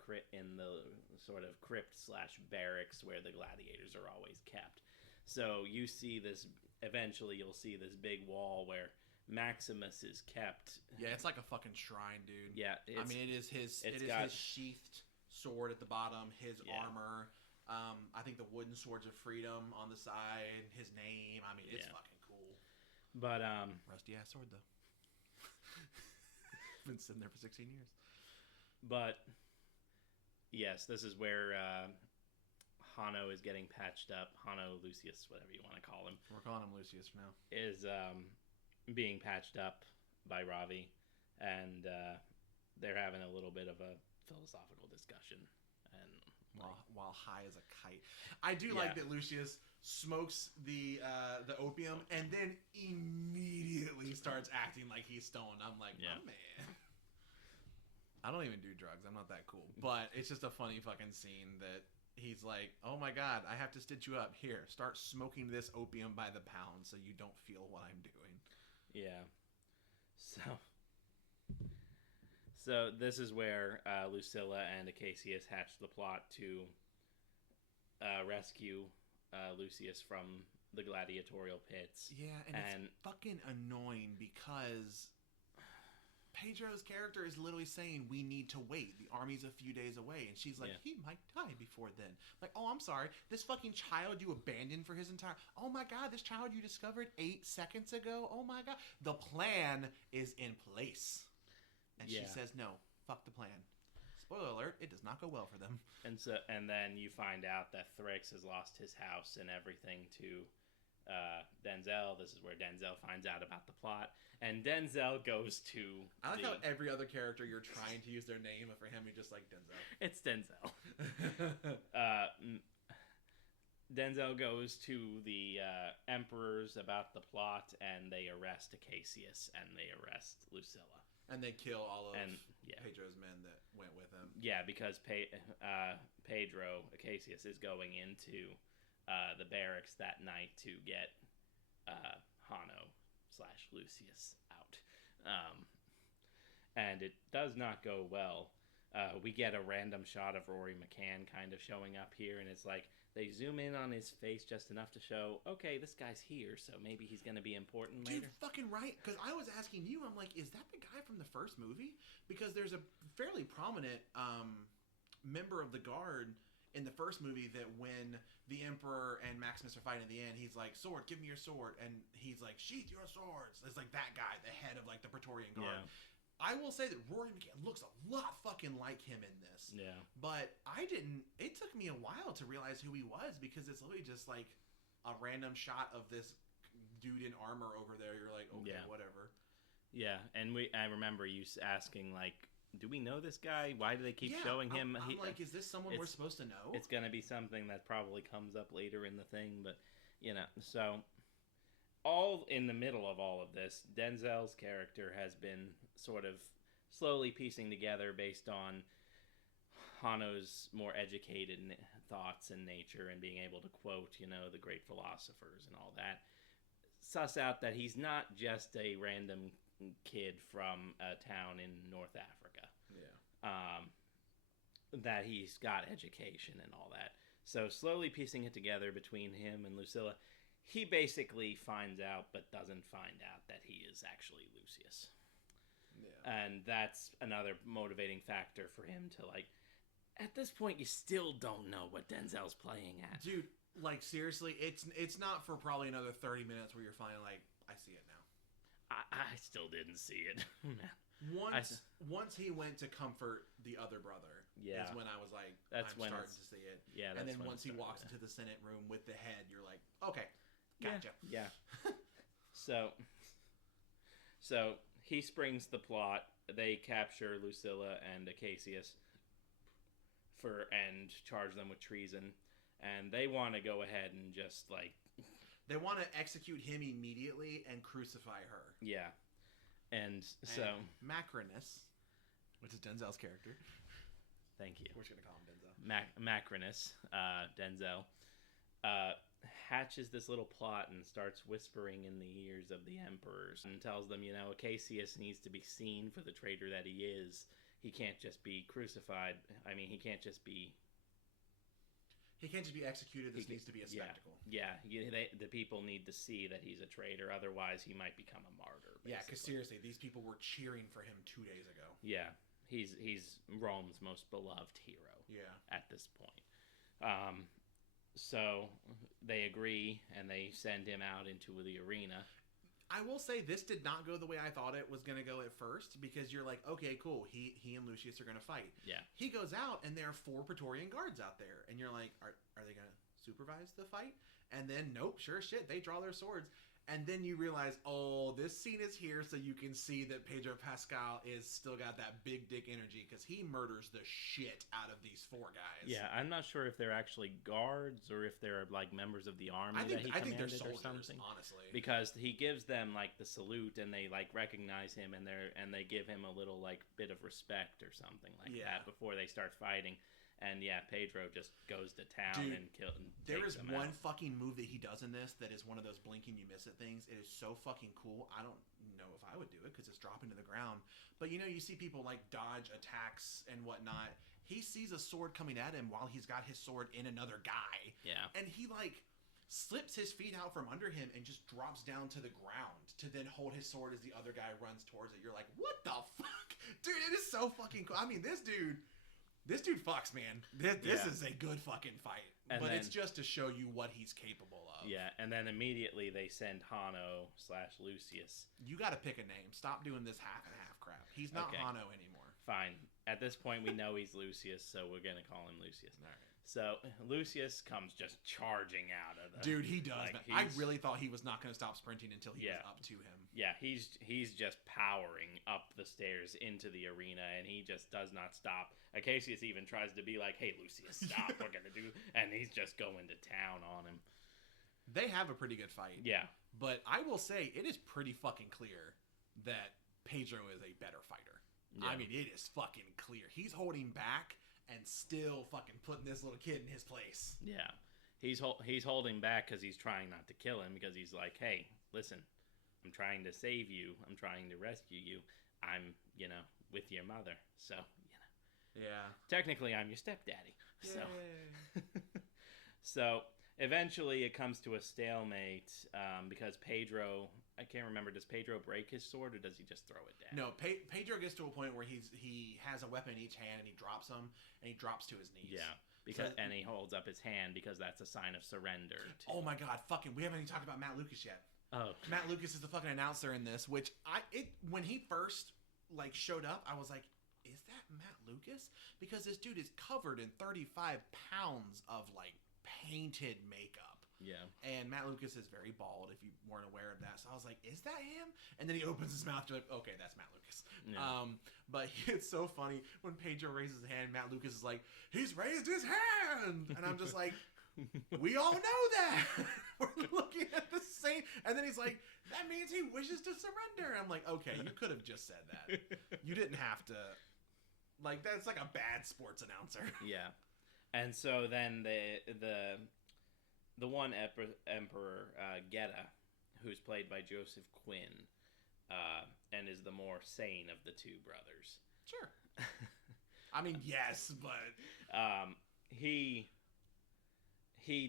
sort of crypt / barracks where the gladiators are always kept. So you see this. Eventually, you'll see this big wall where Maximus is kept. Yeah, it's like a fucking shrine, dude. Yeah, I mean, it is his sheathed sword at the bottom, his armor. I think the wooden swords of freedom on the side, his name. I mean, it's fucking cool. But rusty ass sword though. Been sitting there for 16 years. But yes, this is where Hanno is getting patched up. Hanno, Lucius, whatever you want to call him. We're calling him Lucius for now. Is being patched up by Ravi, and they're having a little bit of a philosophical discussion. And while high as a kite, I do like that Lucius smokes the opium and then immediately starts acting like he's stoned. I'm like, oh man, I don't even do drugs. I'm not that cool. But it's just a funny fucking scene that he's like, oh my god, I have to stitch you up. Here, start smoking this opium by the pound so you don't feel what I'm doing. Yeah. So this is where Lucilla and Acacius hatch the plot to rescue Lucius from the gladiatorial pits. Yeah, and it's fucking annoying because Pedro's character is literally saying we need to wait. The army's a few days away. And she's like, he might die before then. Like, oh, I'm sorry. This fucking child you abandoned for his entire... Oh my god, this child you discovered 8 seconds ago? Oh my god. The plan is in place. And she says, no, fuck the plan. Spoiler alert, it does not go well for them. And then you find out that Thrix has lost his house and everything to Denzel. This is where Denzel finds out about the plot. And Denzel goes to... I like how every other character you're trying to use their name, but for him, you're just like Denzel. It's Denzel. Denzel goes to the emperors about the plot, and they arrest Acacius, and they arrest Lucilla. And they kill all of Pedro's men that went with him. Yeah, because Pedro, Acacius, is going into the barracks that night to get Hanno / Lucius out. And it does not go well. We get a random shot of Rory McCann kind of showing up here, and it's like they zoom in on his face just enough to show, okay, this guy's here, so maybe he's going to be important later. Dude, fucking right. Because I was asking you, I'm like, is that the guy from the first movie? Because there's a fairly prominent member of the guard in the first movie that when the Emperor and Maximus are fighting at the end, he's like, sword, give me your sword. And he's like, sheath your swords. It's like that guy, the head of like the Praetorian Guard. Yeah. I will say that Rory McCann looks a lot fucking like him in this. Yeah. But it took me a while to realize who he was because it's literally just like a random shot of this dude in armor over there. You're like, okay, whatever. Yeah, and I remember you asking like, do we know this guy? Why do they keep showing him? I'm like, is this someone we're supposed to know? It's going to be something that probably comes up later in the thing, but, so all in the middle of all of this, Denzel's character has been sort of slowly piecing together based on Hanno's more educated thoughts and nature and being able to quote, the great philosophers and all that, suss out that he's not just a random kid from a town in North Africa. Yeah. That he's got education and all that. So slowly piecing it together between him and Lucilla, he basically finds out but doesn't find out that he is actually Lucius. Yeah. And that's another motivating factor for him to, like, at this point, you still don't know what Denzel's playing at. Dude, like, seriously, it's not for probably another 30 minutes where you're finally like, I see it now. I still didn't see it. Once he went to comfort the other brother, is when I was like, I'm starting to see it. Yeah, and then once he walks into the Senate room with the head, you're like, okay, gotcha. Yeah. So he springs the plot. They capture Lucilla and Acacius and charge them with treason, and they want to go ahead and just, like, they want to execute him immediately and crucify her. Yeah. And so Macrinus, which is Denzel's character. Thank you. We're just gonna call him Denzel. Macrinus, Denzel, hatches this little plot and starts whispering in the ears of the emperors and tells them, Acacius needs to be seen for the traitor that he is. He can't just be crucified. I mean, he can't just be executed. This needs to be a spectacle. Yeah. The people need to see that he's a traitor. Otherwise, he might become a martyr. Basically. Yeah, because seriously, these people were cheering for him 2 days ago. Yeah, he's Rome's most beloved hero. Yeah. At this point. So they agree, and they send him out into the arena. I will say this did not go the way I thought it was going to go at first, because you're like, okay, cool, he and Lucius are going to fight. Yeah. He goes out, and there are 4 Praetorian guards out there, and you're like, are they going to supervise the fight? And then, nope, sure shit, they draw their swords. And then you realize, oh, this scene is here so you can see that Pedro Pascal is still got that big dick energy, because he murders the shit out of these 4 guys. Yeah, I'm not sure if they're actually guards or if they're, like, members of the army that he commanded. I think they're soldiers, or something. Honestly. Because he gives them, like, the salute, and they, like, recognize him, and they give him a little, like, bit of respect or something like that before they start fighting. And yeah, Pedro just goes to town and kills. There is one fucking move that he does in this that is one of those blink and you miss it things. It is so fucking cool. I don't know if I would do it because it's dropping to the ground. But you see people like dodge attacks and whatnot. He sees a sword coming at him while he's got his sword in another guy. Yeah. And he like slips his feet out from under him and just drops down to the ground to then hold his sword as the other guy runs towards it. You're like, what the fuck? Dude, it is so fucking cool. I mean, this dude fucks, man. This is a good fucking fight. But it's just to show you what he's capable of. Yeah, and then immediately they send Hanno/Lucius. You got to pick a name. Stop doing this half and half crap. He's not Hanno anymore. Fine. At this point, we know he's Lucius, so we're going to call him Lucius. All right. So Lucius comes just charging out of the... Dude, he does. Like, I really thought he was not going to stop sprinting until he was up to him. Yeah, he's just powering up the stairs into the arena, and he just does not stop. Acacius even tries to be like, hey, Lucius, stop, we're going to do... And he's just going to town on him. They have a pretty good fight. Yeah. But I will say, it is pretty fucking clear that Pedro is a better fighter. Yeah. I mean, it is fucking clear. He's holding back and still fucking putting this little kid in his place. Yeah. He's holding back because he's trying not to kill him, because he's like, hey, listen, I'm trying to save you. I'm trying to rescue you. I'm, with your mother. So, Yeah. Technically, I'm your stepdaddy. So, so eventually it comes to a stalemate because Pedro... I can't remember. Does Pedro break his sword, or does he just throw it down? No, Pedro gets to a point where he has a weapon in each hand, and he drops them, and he drops to his knees. Yeah, and he holds up his hand because that's a sign of surrender. Oh my god, we haven't even talked about Matt Lucas yet. Oh, Matt Lucas is the fucking announcer in this, which when he first showed up, I was like, is that Matt Lucas? Because this dude is covered in 35 pounds of painted makeup. Yeah. And Matt Lucas is very bald, if you weren't aware of that. So I was like, is that him? And then he opens his mouth, you're like, okay, that's Matt Lucas. Yeah. But it's so funny when Pedro raises his hand, Matt Lucas is like, he's raised his hand! And I'm just like, We all know that. We're looking at the same. And then he's like, that means he wishes to surrender. I'm like, okay, you could have just said that. You didn't have to. Like, that's like a bad sports announcer. Yeah. And so then the one emperor, Geta, who's played by Joseph Quinn, and is the more sane of the two brothers. Sure. I mean, yes, but he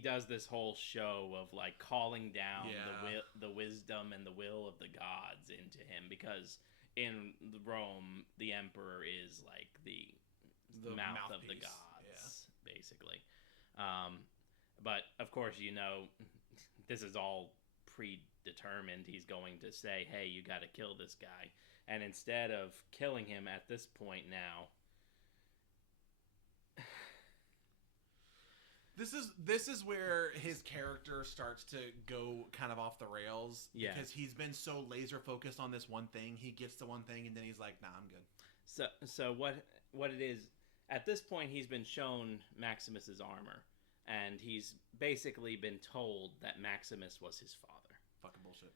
does this whole show of like calling down the wisdom and the will of the gods into him, because in Rome the emperor is like the mouth of the gods, basically. But of course, this is all predetermined. He's going to say, hey, you got to kill this guy. And instead of killing him at this point now, This is where his character starts to go kind of off the rails. Yeah. Because he's been so laser focused on this one thing. He gets the one thing and then he's like, nah, I'm good. So what it is, at this point he's been shown Maximus's armor, and he's basically been told that Maximus was his father. Fucking bullshit.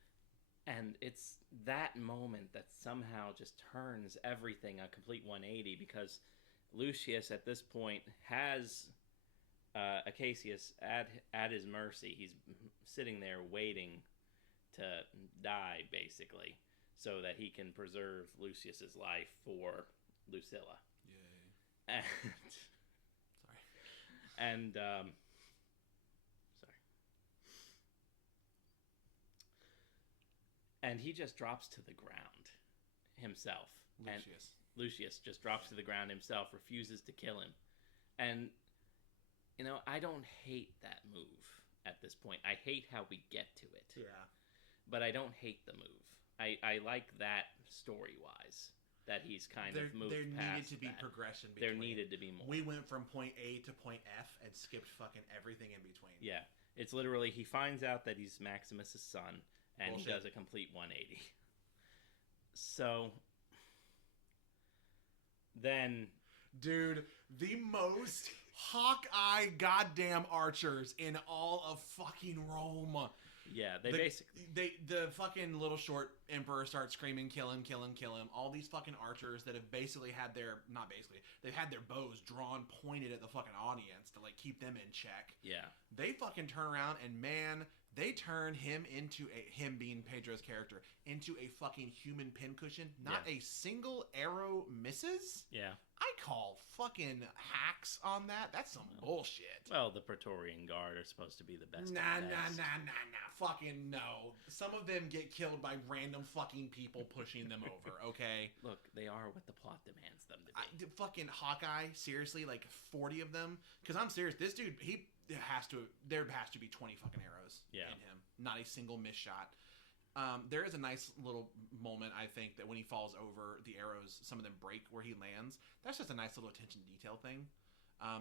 And it's that moment that somehow just turns everything a complete 180, because Lucius at this point has Acacius at his mercy. He's sitting there waiting to die, basically, so that he can preserve Lucius's life for Lucilla. Yay. And sorry. And sorry. And he just drops to the ground himself. Lucius just drops to the ground himself, refuses to kill him. And I don't hate that move at this point. I hate how we get to it. Yeah. But I don't hate the move. I like that story-wise, that he's kind of moved past that. There needed to be progression between. There needed to be more. We went from point A to point F and skipped fucking everything in between. Yeah. It's literally, he finds out that he's Maximus's son, and he does a complete 180. So, then... Dude, the most... Hawkeye goddamn archers in all of fucking Rome. Yeah, the fucking little short emperor starts screaming, kill him, kill him, kill him. All these fucking archers that have basically had they've had their bows drawn, pointed at the fucking audience to like keep them in check. Yeah. They fucking turn around and they turn him into him being Pedro's character, into a fucking human pincushion. Not a single arrow misses. Yeah. I call fucking hacks on that. That's some bullshit. Well, the Praetorian Guard are supposed to be the best. Nah. Fucking no. Some of them get killed by random fucking people pushing them over, okay? Look, they are what the plot demands them to be. Fucking Hawkeye, seriously, like 40 of them. Because I'm serious, this dude, there has to be 20 fucking arrows in him. Not a single miss shot. There is a nice little moment, I think, that when he falls over, the arrows, some of them break where he lands. That's just a nice little attention to detail thing.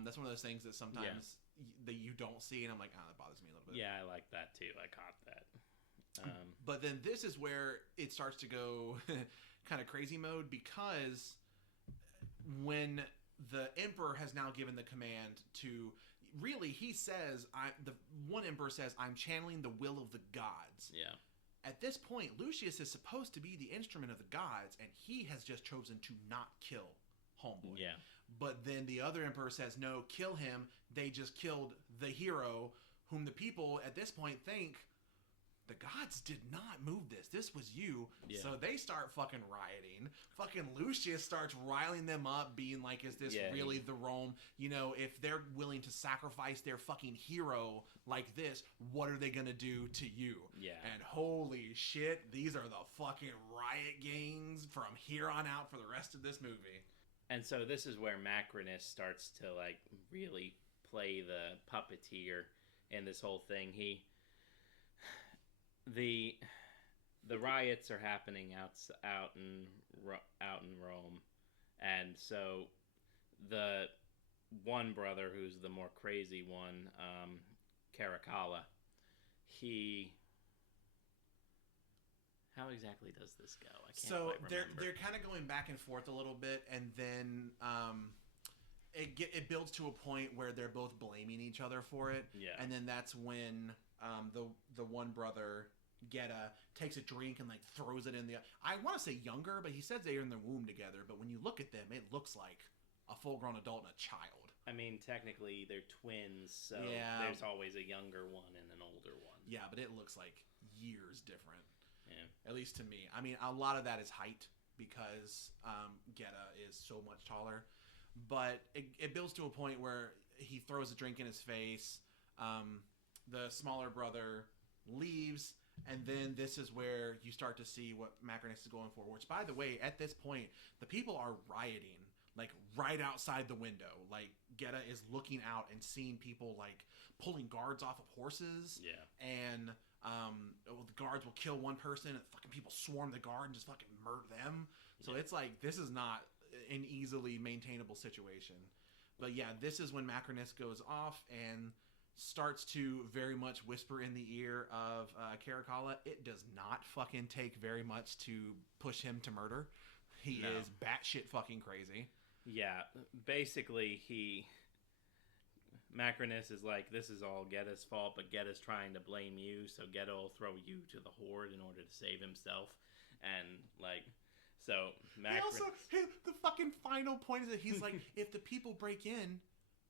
That's one of those things that sometimes that you don't see, and I'm like, that bothers me a little bit. Yeah, I like that too. I caught that. But then this is where it starts to go kind of crazy mode, because when the Emperor has now given the command to... Really, he says, the one Emperor says, I'm channeling the will of the gods. Yeah. At this point, Lucius is supposed to be the instrument of the gods, and he has just chosen to not kill Homeboy. Yeah. But then the other emperor says, no, kill him. They just killed the hero, whom the people at this point think, the gods did not move this. This was you. Yeah. So they start fucking rioting. Fucking Lucius starts riling them up, being like, is this really the Rome? If they're willing to sacrifice their fucking hero like this, what are they going to do to you? Yeah. And holy shit, these are the fucking riot gangs from here on out for the rest of this movie. And so this is where Macrinus starts to like really play the puppeteer in this whole thing. The riots are happening out in Rome, and so the one brother, who's the more crazy one, Caracalla, how exactly does this go? I can't quite remember. They're kind of going back and forth a little bit, and then it builds to a point where they're both blaming each other for it. Yeah. And then that's when the one brother, Geta, takes a drink and like throws it in the... I want to say younger, but he says they're in the womb together. But when you look at them, it looks like a full-grown adult and a child. I mean, technically, they're twins, so there's always a younger one and an older one. Yeah, but it looks like years different. Yeah. At least to me. I mean, a lot of that is height, because Geta is so much taller. But it builds to a point where he throws a drink in his face. The smaller brother leaves, and then this is where you start to see what Macronus is going for. Which, by the way, at this point, the people are rioting, like, right outside the window. Like, Geta is looking out and seeing people, like, pulling guards off of horses. Yeah. And the guards will kill one person, and fucking people swarm the guard and just fucking murder them. So it's like, this is not an easily maintainable situation. But yeah, this is when Macronus goes off and starts to very much whisper in the ear of Caracalla. It does not fucking take very much to push him to murder. He is batshit fucking crazy. Yeah, basically Macronus is like, this is all Geta's fault, but Geta's trying to blame you, so Geta will throw you to the Horde in order to save himself. And, like, so Macronus... the fucking final point is that he's like, if the people break in,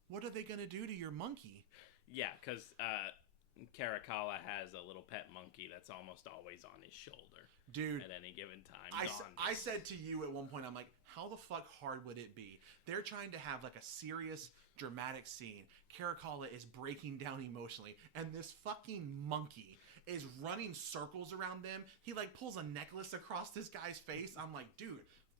what are they going to do to your monkey? Yeah, because Caracalla has a little pet monkey that's almost always on his shoulder. Dude. At any given time. I said to you at one point, I'm like, how the fuck hard would it be? They're trying to have like a serious, dramatic scene. Caracalla is breaking down emotionally, and this fucking monkey is running circles around them. He like pulls a necklace across this guy's face. I'm like, dude,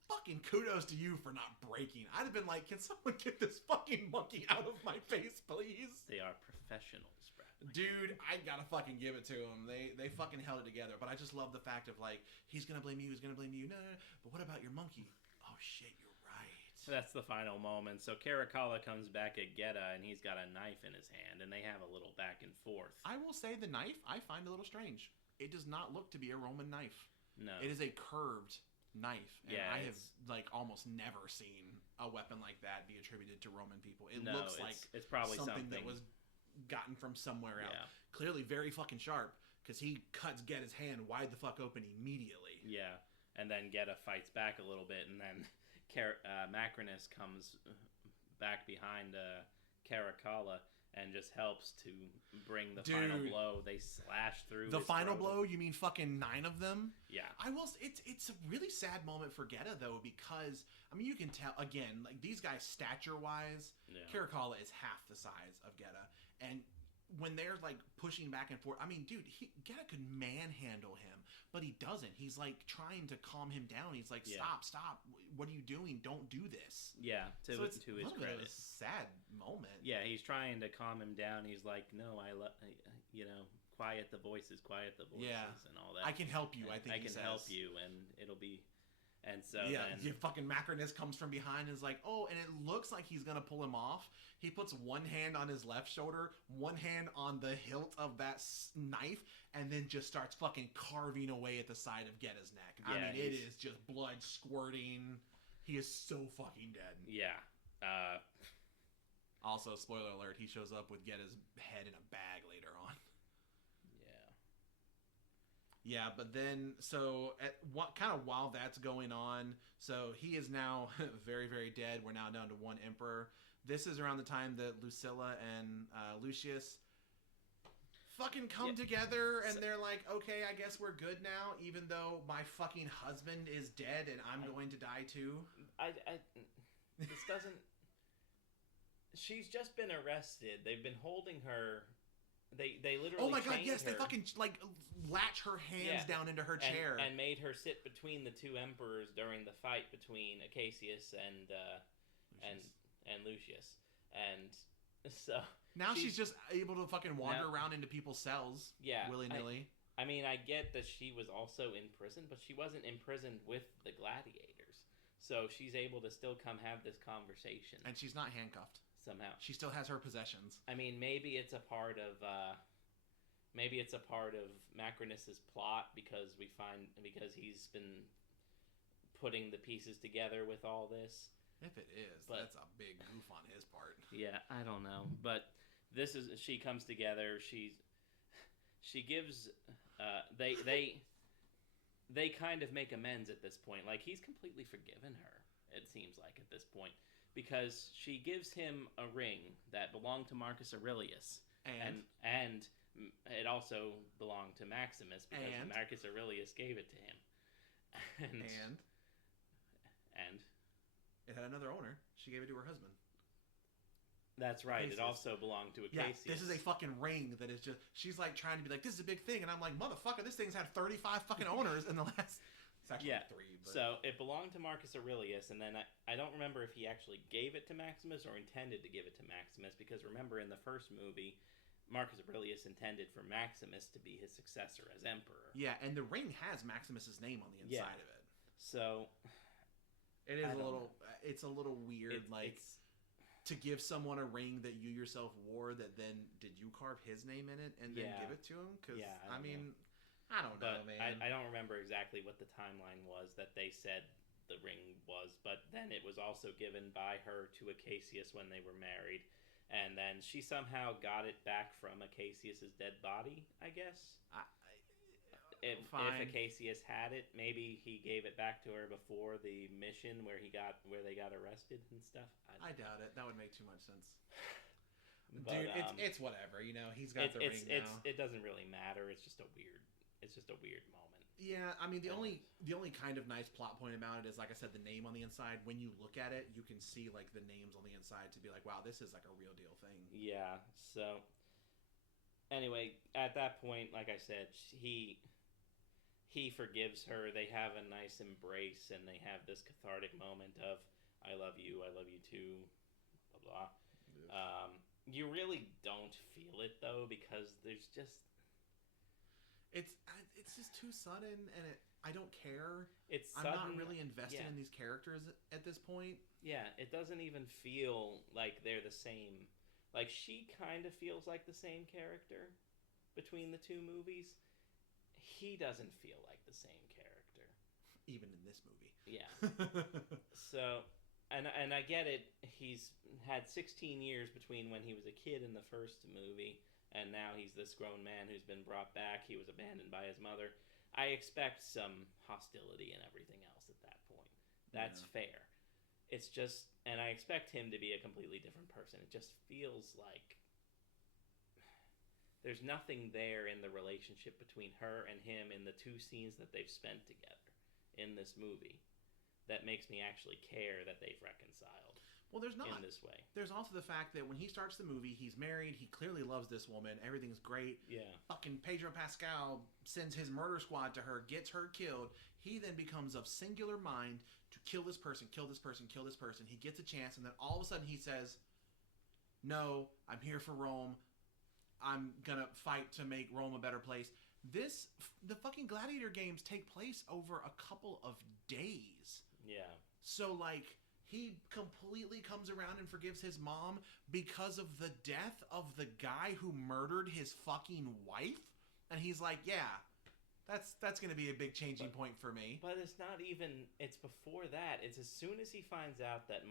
fucking kudos to you for not breaking. I'd have been like, can someone get this fucking monkey out of my face, please? They are professionals, Brad. Dude, I gotta fucking give it to them. They fucking held it together. But I just love the fact of like, he's gonna blame you, he's gonna blame you. No. But what about your monkey? Oh shit, you're right. That's the final moment. So Caracalla comes back at Geta, and he's got a knife in his hand, and they have a little back and forth. I will say the knife I find a little strange. It does not look to be a Roman knife. No. It is a curved knife. And yeah, I have like almost never seen a weapon like that be attributed to Roman people. It looks like it's probably something that was gotten from somewhere else. Yeah. Clearly very fucking sharp, because he cuts Geta's hand wide the fuck open immediately. Yeah, and then Geta fights back a little bit, and then Macronus comes back behind Caracalla and just helps to bring the final blow. They slash through the final throat. blow. You mean fucking 9 of them? Yeah. I will. It's a really sad moment for Geta though, because I mean you can tell again, like these guys stature wise, Caracalla is half the size of Geta, and when they're like pushing back and forth, I mean, dude, Geta could manhandle him, but he doesn't. He's like trying to calm him down. He's like, stop! What are you doing? Don't do this. Yeah, to his credit, bit of a sad moment. Yeah, he's trying to calm him down. He's like, no, quiet the voices, and all that. I can help you. And I think I can help you, and it'll be. And so then fucking Macronus comes from behind and is like, oh, and it looks like he's gonna pull him off. He puts one hand on his left shoulder, one hand on the hilt of that knife, and then just starts fucking carving away at the side of Geta's neck. I mean, it is just blood squirting. He is so fucking dead. Yeah. Also, spoiler alert, he shows up with Geta's head in a bag later on. Yeah, but then, so while that's going on, so he is now very, very dead. We're now down to one emperor. This is around the time that Lucilla and Lucius fucking come together, and they're like, okay, I guess we're good now, even though my fucking husband is dead and I'm going to die too. This doesn't... She's just been arrested. They've been holding her... They literally. Oh my god! Yes, her. They fucking like latch her hands down into her chair and made her sit between the two emperors during the fight between Acacius and Lucius, and so now she's just able to fucking wander around into people's cells, willy nilly. I mean, I get that she was also in prison, but she wasn't imprisoned with the gladiators, so she's able to still come have this conversation, and she's not handcuffed. Somehow she still has her possessions. I mean, maybe it's a part of Macronus's plot because he's been putting the pieces together with all this. If it is, that's a big goof on his Yeah, I don't know, but she comes together. She gives they kind of make amends at this point. Like, he's completely forgiven her, it seems like, at this point, because she gives him a ring that belonged to Marcus Aurelius, and it also belonged to Maximus because Marcus Aurelius gave it to him. And it had another owner. She gave it to her husband. That's right. Acacius. It also belonged to Acacius. Yeah, this is a fucking ring that is just... She's like trying to be like, this is a big thing. And I'm like, motherfucker, this thing's had 35 fucking owners in the last... It's actually 3. But... So it belonged to Marcus Aurelius. And then I don't remember if he actually gave it to Maximus or intended to give it to Maximus. Because remember, in the first movie, Marcus Aurelius intended for Maximus to be his successor as emperor. Yeah, and the ring has Maximus's name on the inside of it. So... It is it's a little weird, to give someone a ring that you yourself wore that then, did you carve his name in it and then give it to him? Because, I don't know, man. I don't remember exactly what the timeline was that they said the ring was, but then it was also given by her to Acacius when they were married, and then she somehow got it back from Acacius's dead body, I guess. If Acacius had it, maybe he gave it back to her before the mission where they got arrested and stuff. I doubt it. That would make too much sense. But, dude, it's whatever. You know, he's got the ring now. It doesn't really matter. It's just a weird moment. Yeah, I mean, the only kind of nice plot point about it is, like I said, the name on the inside. When you look at it, you can see like the names on the inside to be like, wow, this is like a real deal thing. Yeah. So anyway, at that point, like I said, he forgives her. They have a nice embrace, and they have this cathartic moment of I love you too, blah blah. Yeah. You really don't feel it though, because there's just it's just too sudden, and I don't care. I'm not really invested in these characters at this point. Yeah, it doesn't even feel like they're the same. Like, she kind of feels like the same character between the two movies. He doesn't feel like the same character, even in this movie. Yeah. So, and I get it. He's had 16 years between when he was a kid in the first movie, and now he's this grown man who's been brought back. He was abandoned by his mother. I expect some hostility and everything else at that point. That's fair. It's just, and I expect him to be a completely different person. It just feels like there's nothing there in the relationship between her and him in the two scenes that they've spent together in this movie that makes me actually care that they've reconciled. Well, there's not. In this way. There's also the fact that when he starts the movie, he's married, he clearly loves this woman, everything's great. Yeah. Fucking Pedro Pascal sends his murder squad to her, gets her killed. He then becomes of singular mind to kill this person, kill this person, kill this person. He gets a chance, and then all of a sudden he says, no, I'm here for Rome. I'm gonna fight to make Rome a better place. The fucking Gladiator games take place over a couple of days. Yeah. So, like, he completely comes around and forgives his mom because of the death of the guy who murdered his fucking wife? And he's like, yeah, that's gonna be a big changing point for me. But it's not even, it's before that. It's as soon as he finds out that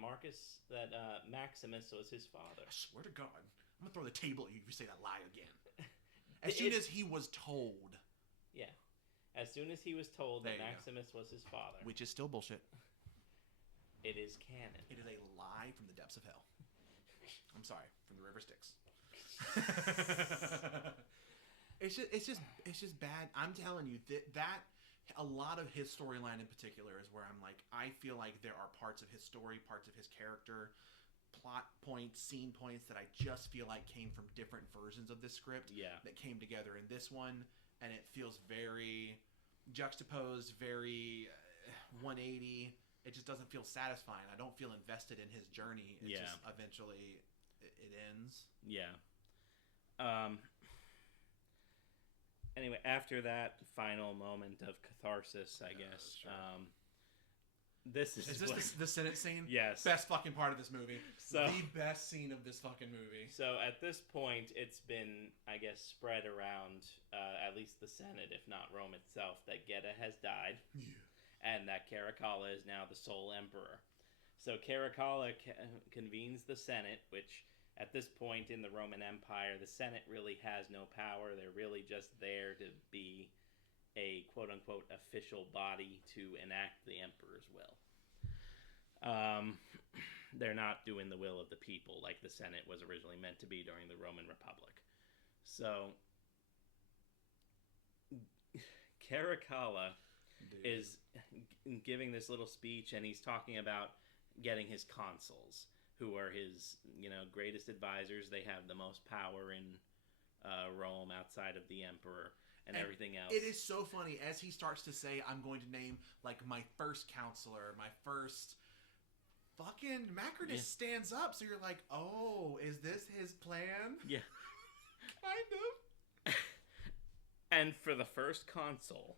Maximus was his father. I swear to God. I'm gonna throw the table at you if you say that lie again. As soon as he was told. Yeah. As soon as he was told that Maximus was his father. Which is still bullshit. It is canon. It is a lie from the depths of hell. I'm sorry, from the river Styx. It's just bad. I'm telling you that a lot of his storyline in particular is where I'm like, I feel like there are parts of his story, parts of his character, plot points, scene points that I just feel like came from different versions of this script that came together in this one, and it feels very juxtaposed, very 180. It just doesn't feel satisfying. I don't feel invested in his journey. It's just eventually it ends. Yeah. Anyway, after that final moment of catharsis, I guess. Sure. Is this the Senate scene? Yes. Best fucking part of this movie. The best scene of this fucking movie. So at this point, it's been, I guess, spread around at least the Senate, if not Rome itself, that Geta has died. Yeah. And that Caracalla is now the sole emperor. So Caracalla convenes the Senate, which at this point in the Roman Empire, the Senate really has no power. They're really just there to be a quote-unquote official body to enact the emperor's will. They're not doing the will of the people like the Senate was originally meant to be during the Roman Republic. So, Caracalla is giving this little speech, and he's talking about getting his consuls, who are his, greatest advisors. They have the most power in Rome outside of the emperor and everything else. It is so funny as he starts to say, "I'm going to name like my first counselor, my first." Fucking Macronus stands up, so you're like, "Oh, is this his plan?" Yeah, kind of. And for the first consul.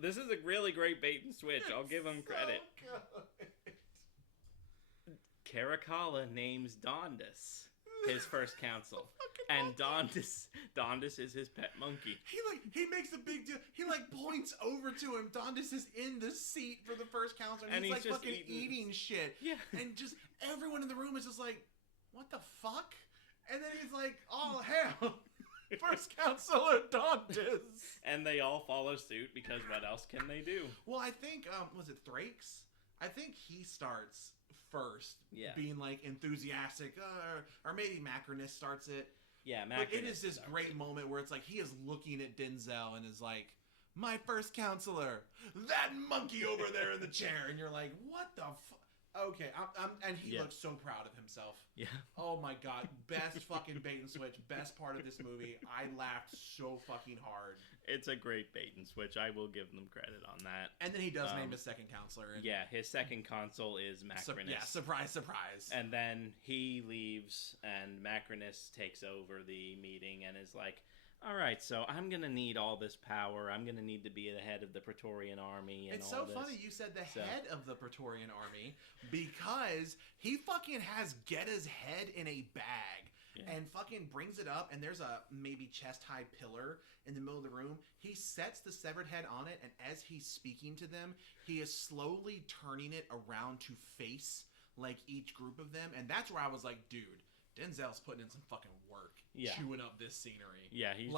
This is a really great bait and switch. I'll give him credit. Caracalla names Dondus his first consul, and Dondus is his pet monkey. He makes a big deal. He points over to him. Dondus is in the seat for the first council, and he's just fucking eating shit. Yeah, and just everyone in the room is just like, "What the fuck?" And then he's like, "Oh hell." First counselor Dondus. And they all follow suit because what else can they do? Well, I think, was it Thrakes? I think he starts first, being enthusiastic, or maybe Macronus starts it. Yeah, Macronus. But it is this great moment where it's like he is looking at Denzel and is like, "My first counselor, that monkey over there in the chair," and you're like, "What the fuck?" Okay, and he looks so proud of himself. Yeah. Oh my god, best fucking bait and switch, best part of this movie. I laughed so fucking hard. It's a great bait and switch. I will give them credit on that. And then he does name his second counselor. And his second consul is Macronus. Surprise, surprise. And then he leaves, and Macronus takes over the meeting and is like, "All right, so I'm going to need all this power. I'm going to need to be the head of the Praetorian army and it's all so this." funny you said head of the Praetorian army because he fucking has Getta's head in a bag and fucking brings it up, and there's a maybe chest-high pillar in the middle of the room. He sets the severed head on it, and as he's speaking to them, he is slowly turning it around to face each group of them, and that's where I was like, dude, Denzel's putting in some fucking work, chewing up this scenery. Yeah, he's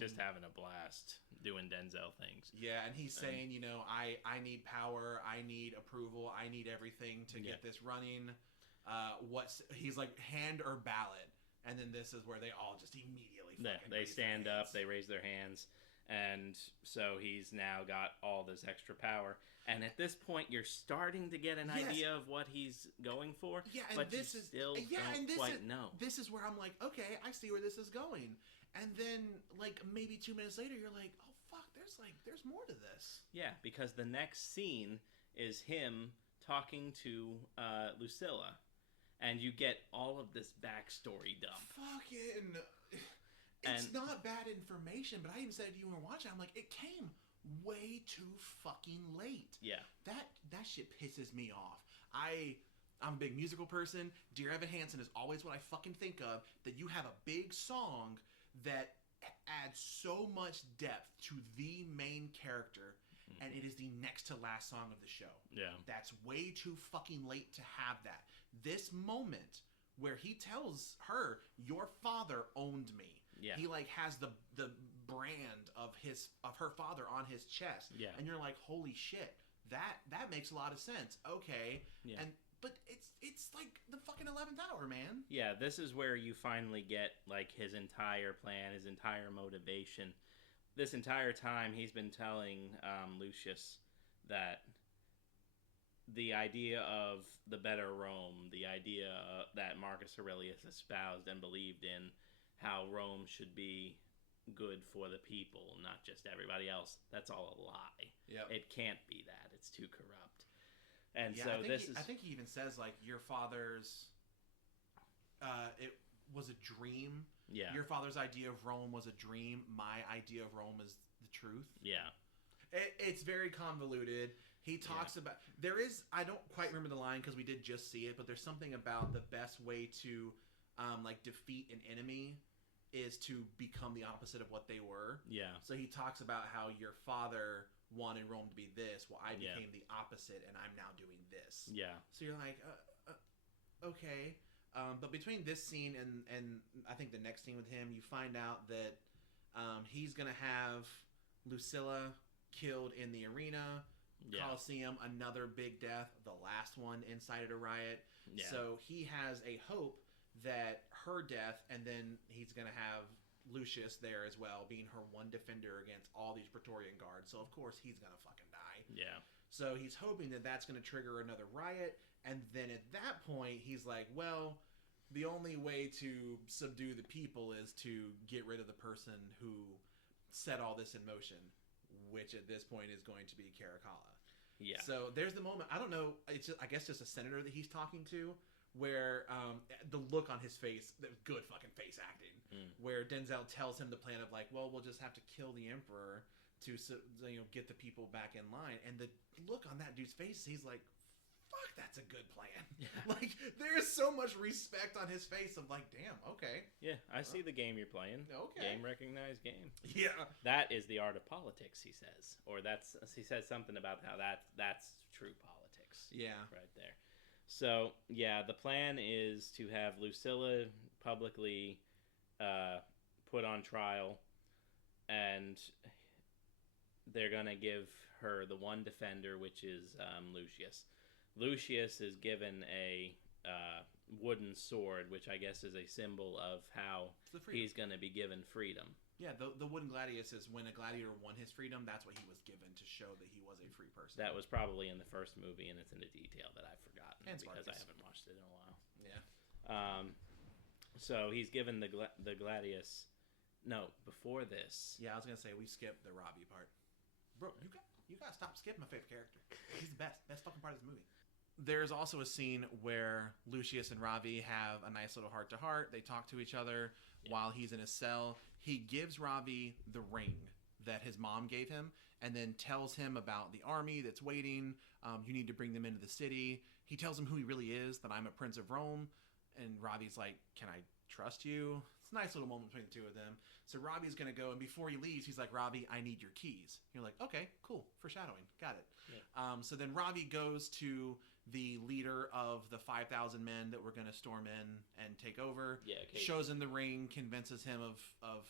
just having a blast doing Denzel things. Yeah, and he's saying, I need power, I need approval, I need everything to get this running. He's like, hand or ballot, and then this is where they all just immediately they stand up, they raise their hands, and so he's now got all this extra power. And at this point, you're starting to get an idea of what he's going for. Yeah, and but this is still don't quite know. This is where I'm like, okay, I see where this is going. And then, maybe 2 minutes later, you're like, oh fuck, there's more to this. Yeah, because the next scene is him talking to Lucilla, and you get all of this backstory dump. Fucking, it's not bad information, but I even said to you when we were watching, I'm like, it came way too fucking late. Yeah. That shit pisses me off. I'm a big musical person. Dear Evan Hansen is always what I fucking think of, that you have a big song that adds so much depth to the main character, and it is the next to last song of the show. Yeah. That's way too fucking late to have that. This moment where he tells her, "Your father owned me." Yeah. He has the brand of her father on his chest. Yeah. And you're like, holy shit, that makes a lot of sense. Okay. Yeah. But it's like the fucking 11th hour, man. Yeah, this is where you finally get his entire plan, his entire motivation. This entire time he's been telling Lucius that the idea of the better Rome, the idea that Marcus Aurelius espoused and believed in, how Rome should be good for the people, not just everybody else. That's all a lie. Yep. It can't be that. It's too corrupt. And I think he even says your father's it was a dream. Yeah. Your father's idea of Rome was a dream. My idea of Rome is the truth. Yeah. It's very convoluted. He talks about I don't quite remember the line because we did just see it, but there's something about the best way to defeat an enemy is to become the opposite of what they were. Yeah. So he talks about how your father wanted Rome to be this, well, I became the opposite, and I'm now doing this. Yeah. So you're like, okay. But between this scene and I think the next scene with him, you find out that he's going to have Lucilla killed in the arena. Yeah. Coliseum, another big death, the last one incited a riot. Yeah. So he has a hope that her death, and then he's going to have Lucius there as well, being her one defender against all these Praetorian guards. So of course he's going to fucking die. Yeah. So he's hoping that that's going to trigger another riot, and then at that point he's like, well, the only way to subdue the people is to get rid of the person who set all this in motion, which at this point is going to be Caracalla. Yeah. So there's the moment. I don't know. It's just, I guess just a senator that he's talking to, where the look on his face, good fucking face acting, where Denzel tells him the plan of like, well, we'll just have to kill the emperor to get the people back in line. And the look on that dude's face, he's like, fuck, that's a good plan. Yeah. Like, there's so much respect on his face of like, damn, okay. Yeah, I see the game you're playing. Okay. Game recognized game. Yeah. That is the art of politics, he says. Or he says something about how that's true politics. Yeah. Right there. So, yeah, the plan is to have Lucilla publicly put on trial, and they're going to give her the one defender, which is Lucius. Lucius is given a wooden sword, which I guess is a symbol of how he's going to be given freedom. Yeah, the wooden gladius is when a gladiator won his freedom, that's what he was given to show that he was a free person. That was probably in the first movie, and it's in a detail that I've forgotten because I haven't watched it in a while. Yeah. So he's given the gladius. No, before this. Yeah, I was gonna say we skipped the Robbie part. Bro, you gotta stop skipping my favorite character. He's the best fucking part of this movie. There's also a scene where Lucius and Ravi have a nice little heart-to-heart. They talk to each other while he's in his cell. He gives Ravi the ring that his mom gave him and then tells him about the army that's waiting. You need to bring them into the city. He tells him who he really is, that I'm a prince of Rome. And Ravi's like, can I trust you? It's a nice little moment between the two of them. So Ravi's going to go, and before he leaves, he's like, Ravi, I need your keys. You're like, okay, cool. Foreshadowing. Got it. Yeah. So then Ravi goes to the leader of the 5,000 men that were going to storm in and take over. Yeah, shows him the ring, convinces him of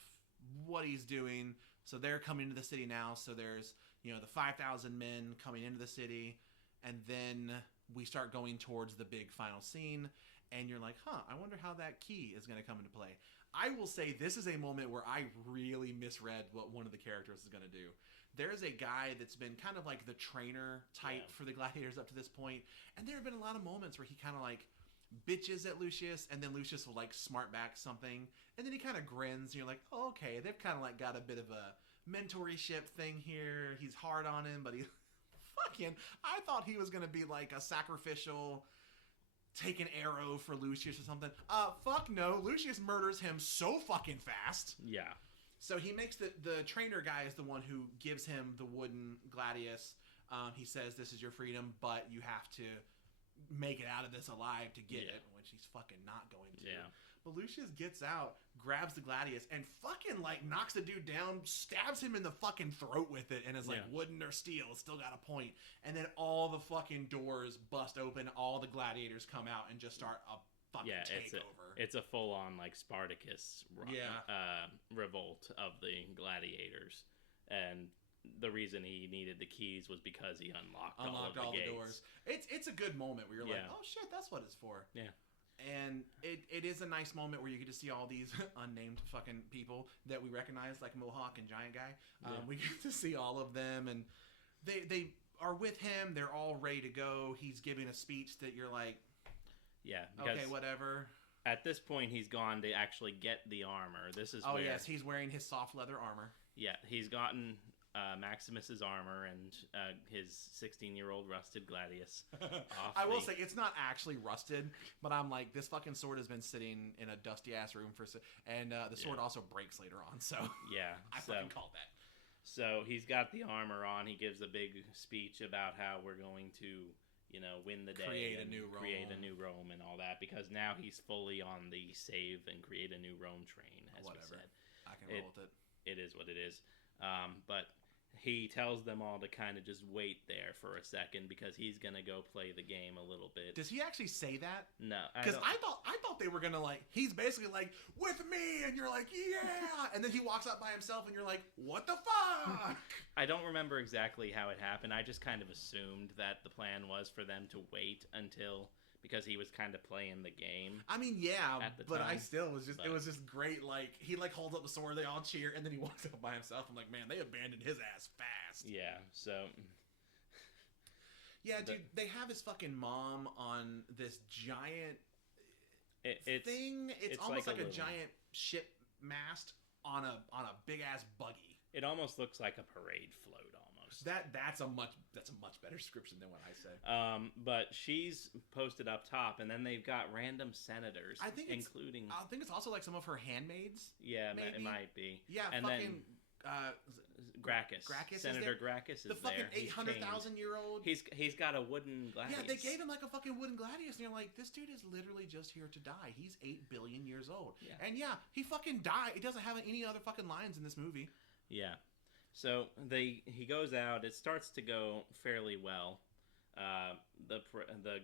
what he's doing. So they're coming into the city now. So there's, the 5,000 men coming into the city. And then we start going towards the big final scene. And you're like, I wonder how that key is going to come into play. I will say this is a moment where I really misread what one of the characters is going to do. There's a guy that's been kind of like the trainer type for the gladiators up to this point. And there have been a lot of moments where he kind of like bitches at Lucius, and then Lucius will like smart back something. And then he kind of grins, and you're like, oh, okay, they've kind of like got a bit of a mentorship thing here. He's hard on him, but he fucking, I thought he was going to be like a sacrificial, take an arrow for Lucius or something. Fuck no. Lucius murders him so fucking fast. Yeah. So he makes the trainer guy is the one who gives him the wooden gladius. He says, this is your freedom, but you have to make it out of this alive to get it, which he's fucking not going to. Yeah. But Lucius gets out, grabs the gladius, and fucking like knocks the dude down, stabs him in the fucking throat with it, and is like, wooden or steel, it's still got a point. And then all the fucking doors bust open, all the gladiators come out and just start a fucking takeover. It's a full-on like Spartacus revolt of the gladiators. And the reason he needed the keys was because he unlocked all the doors. It's a good moment where you're like, oh shit, that's what it's for. Yeah. And it is a nice moment where you get to see all these unnamed fucking people that we recognize, like Mohawk and Giant Guy. We get to see all of them, and they are with him. They're all ready to go. He's giving a speech that you're like, okay, whatever. At this point, he's gone to actually get the armor. This is yes, he's wearing his soft leather armor. Yeah, he's gotten Maximus's armor and his 16-year-old rusted gladius. I will say, it's not actually rusted, but I'm like, this fucking sword has been sitting in a dusty-ass room and the sword also breaks later on, so I fucking called that. So he's got the armor on. He gives a big speech about how we're going to win the day, create a new Rome and all that, because now he's fully on the save and create a new Rome train, as we said. I can roll with it. It is what it is. But he tells them all to kind of just wait there for a second because he's gonna go play the game a little bit. Does he actually say that? No, because I thought they were gonna like. He's basically like with me, and you're like yeah, and then he walks out by himself, and you're like what the fuck? I don't remember exactly how it happened. I just kind of assumed that the plan was for them to wait until. Because he was kind of playing the game. I mean, yeah, but I still was just, it was just great. Like, he like holds up the sword, they all cheer, and then he walks out by himself. I'm like, man, they abandoned his ass fast. Yeah, so. Yeah, dude, they have his fucking mom on this giant thing. It's almost like a giant ship mast on a big ass buggy. It almost looks like a parade float. That's a much better description than what I said. But she's posted up top, and then they've got random senators, I think it's also like some of her handmaids. Yeah, maybe. It might be. Yeah, and fucking Gracchus. Senator Gracchus is the fucking 800,000-year-old. He's got a wooden gladius. Yeah, they gave him like a fucking wooden gladius, and you're like, this dude is literally just here to die. He's 8 billion years old. Yeah. And yeah, he fucking died. He doesn't have any other fucking lines in this movie. Yeah. So he goes out. It starts to go fairly well. The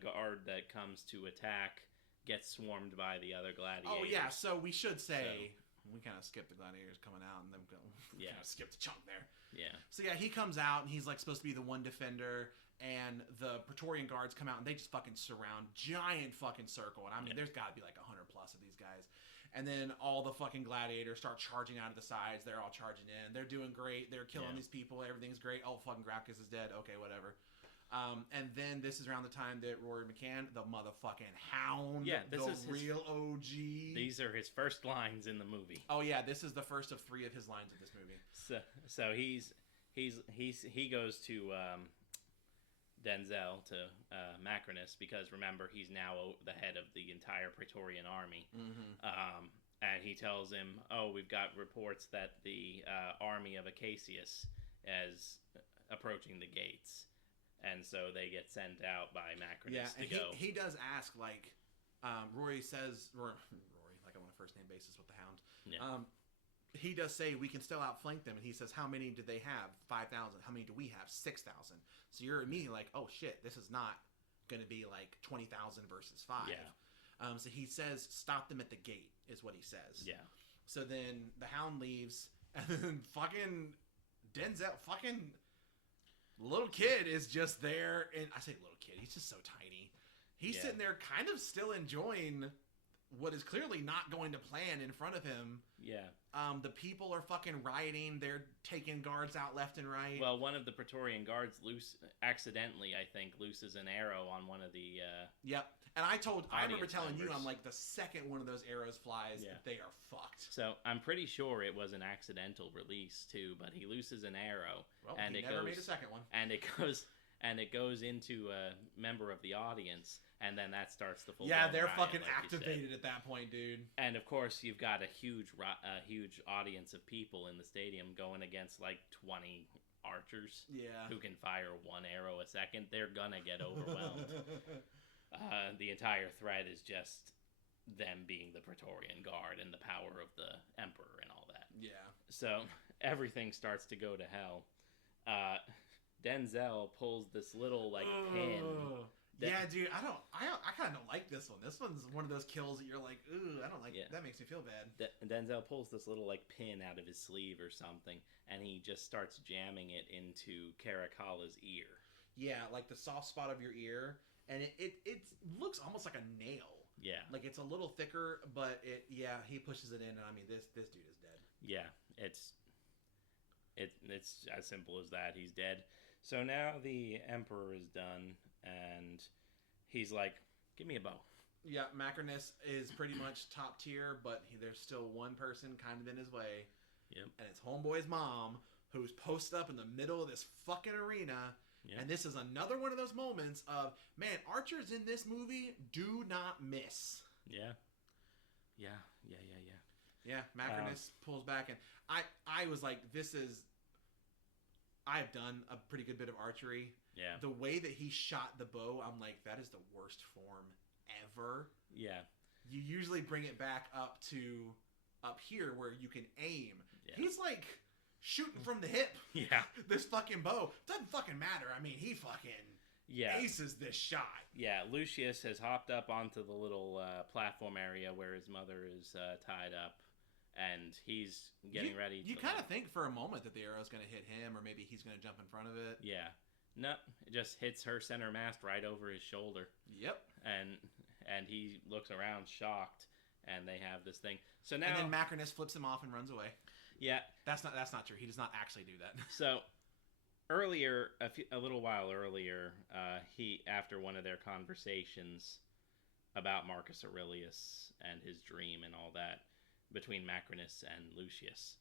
guard that comes to attack gets swarmed by the other gladiators. Oh yeah, so we should say we kind of skipped the gladiators coming out and then kind of skipped a chunk there. Yeah. So yeah, he comes out and he's like supposed to be the one defender, and the Praetorian guards come out and they just fucking surround, giant fucking circle. And I mean, there's got to be like 100 plus of these guys. And then all the fucking gladiators start charging out of the sides. They're all charging in. They're doing great. They're killing these people. Everything's great. Oh, fucking Gracchus is dead. Okay, whatever. And then this is around the time that Rory McCann, the motherfucking hound, this is real OG. These are his first lines in the movie. Oh yeah, this is the first of 3 of his lines in this movie. So he goes to Denzel to Macrinus because remember he's now the head of the entire Praetorian army, and he tells him, "Oh, we've got reports that the army of Acacius is approaching the gates." And so they get sent out by Macrinus to go. He does ask, like, Rory says, Rory, like I'm on a first name basis with the hound. Yeah. He does say we can still outflank them, and he says, how many do they have? 5,000. How many do we have? 6,000. So you're immediately like, oh shit, this is not going to be like 20,000 versus 5. Yeah. So he says, stop them at the gate, is what he says. Yeah. So then the hound leaves, and then fucking Denzel, fucking little kid is just there, and I say little kid, he's just so tiny. He's sitting there kind of still enjoying what is clearly not going to plan in front of him. Yeah. The people are fucking rioting. They're taking guards out left and right. Well, one of the Praetorian guards accidentally, I think, looses an arrow on one of the Yep. And I remember telling you, I'm like, the second one of those arrows flies, they are fucked. So I'm pretty sure it was an accidental release too, but he looses an arrow, and he never made a second one. And it goes into a member of the audience, and then that starts the full. Yeah, they're fucking activated at that point, dude. And of course, you've got a huge audience of people in the stadium going against like 20 archers. Yeah. Who can fire one arrow a second? They're gonna get overwhelmed. The entire threat is just them being the Praetorian Guard and the power of the Emperor and all that. Yeah. So everything starts to go to hell. Denzel pulls this little like pin. Yeah, dude, I kind of don't like this one. This one's one of those kills that you're like, ooh, I don't like. Yeah. That makes me feel bad. Denzel pulls this little like pin out of his sleeve or something, and he just starts jamming it into Caracalla's ear. Yeah, like the soft spot of your ear. And it looks almost like a nail. Yeah. Like it's a little thicker, but he pushes it in, and I mean this dude is dead. Yeah, it's as simple as that. He's dead. So now the Emperor is done, and he's like, give me a bow. Yeah, Macrinus is pretty much top tier, but there's still one person kind of in his way. Yep. And it's Homeboy's mom, who's posted up in the middle of this fucking arena. Yeah. And this is another one of those moments of, man, archers in this movie do not miss. Yeah. Yeah. Yeah, Macrinus pulls back, and I was like, I've done a pretty good bit of archery. Yeah. The way that he shot the bow, I'm like, that is the worst form ever. Yeah. You usually bring it back up here where you can aim. Yeah. He's like shooting from the hip. Yeah. This fucking bow. Doesn't fucking matter. I mean, he fucking aces this shot. Yeah, Lucius has hopped up onto the little platform area where his mother is tied up, and he's getting ready. You kind of think for a moment that the arrow's going to hit him, or maybe he's going to jump in front of it. Yeah. No, it just hits her center mast right over his shoulder. Yep. And he looks around shocked, and they have this thing. So now, and then Macronus flips him off and runs away. Yeah. That's not true. He does not actually do that. So earlier, a little while earlier, after one of their conversations about Marcus Aurelius and his dream and all that between Macrinus and Lucius,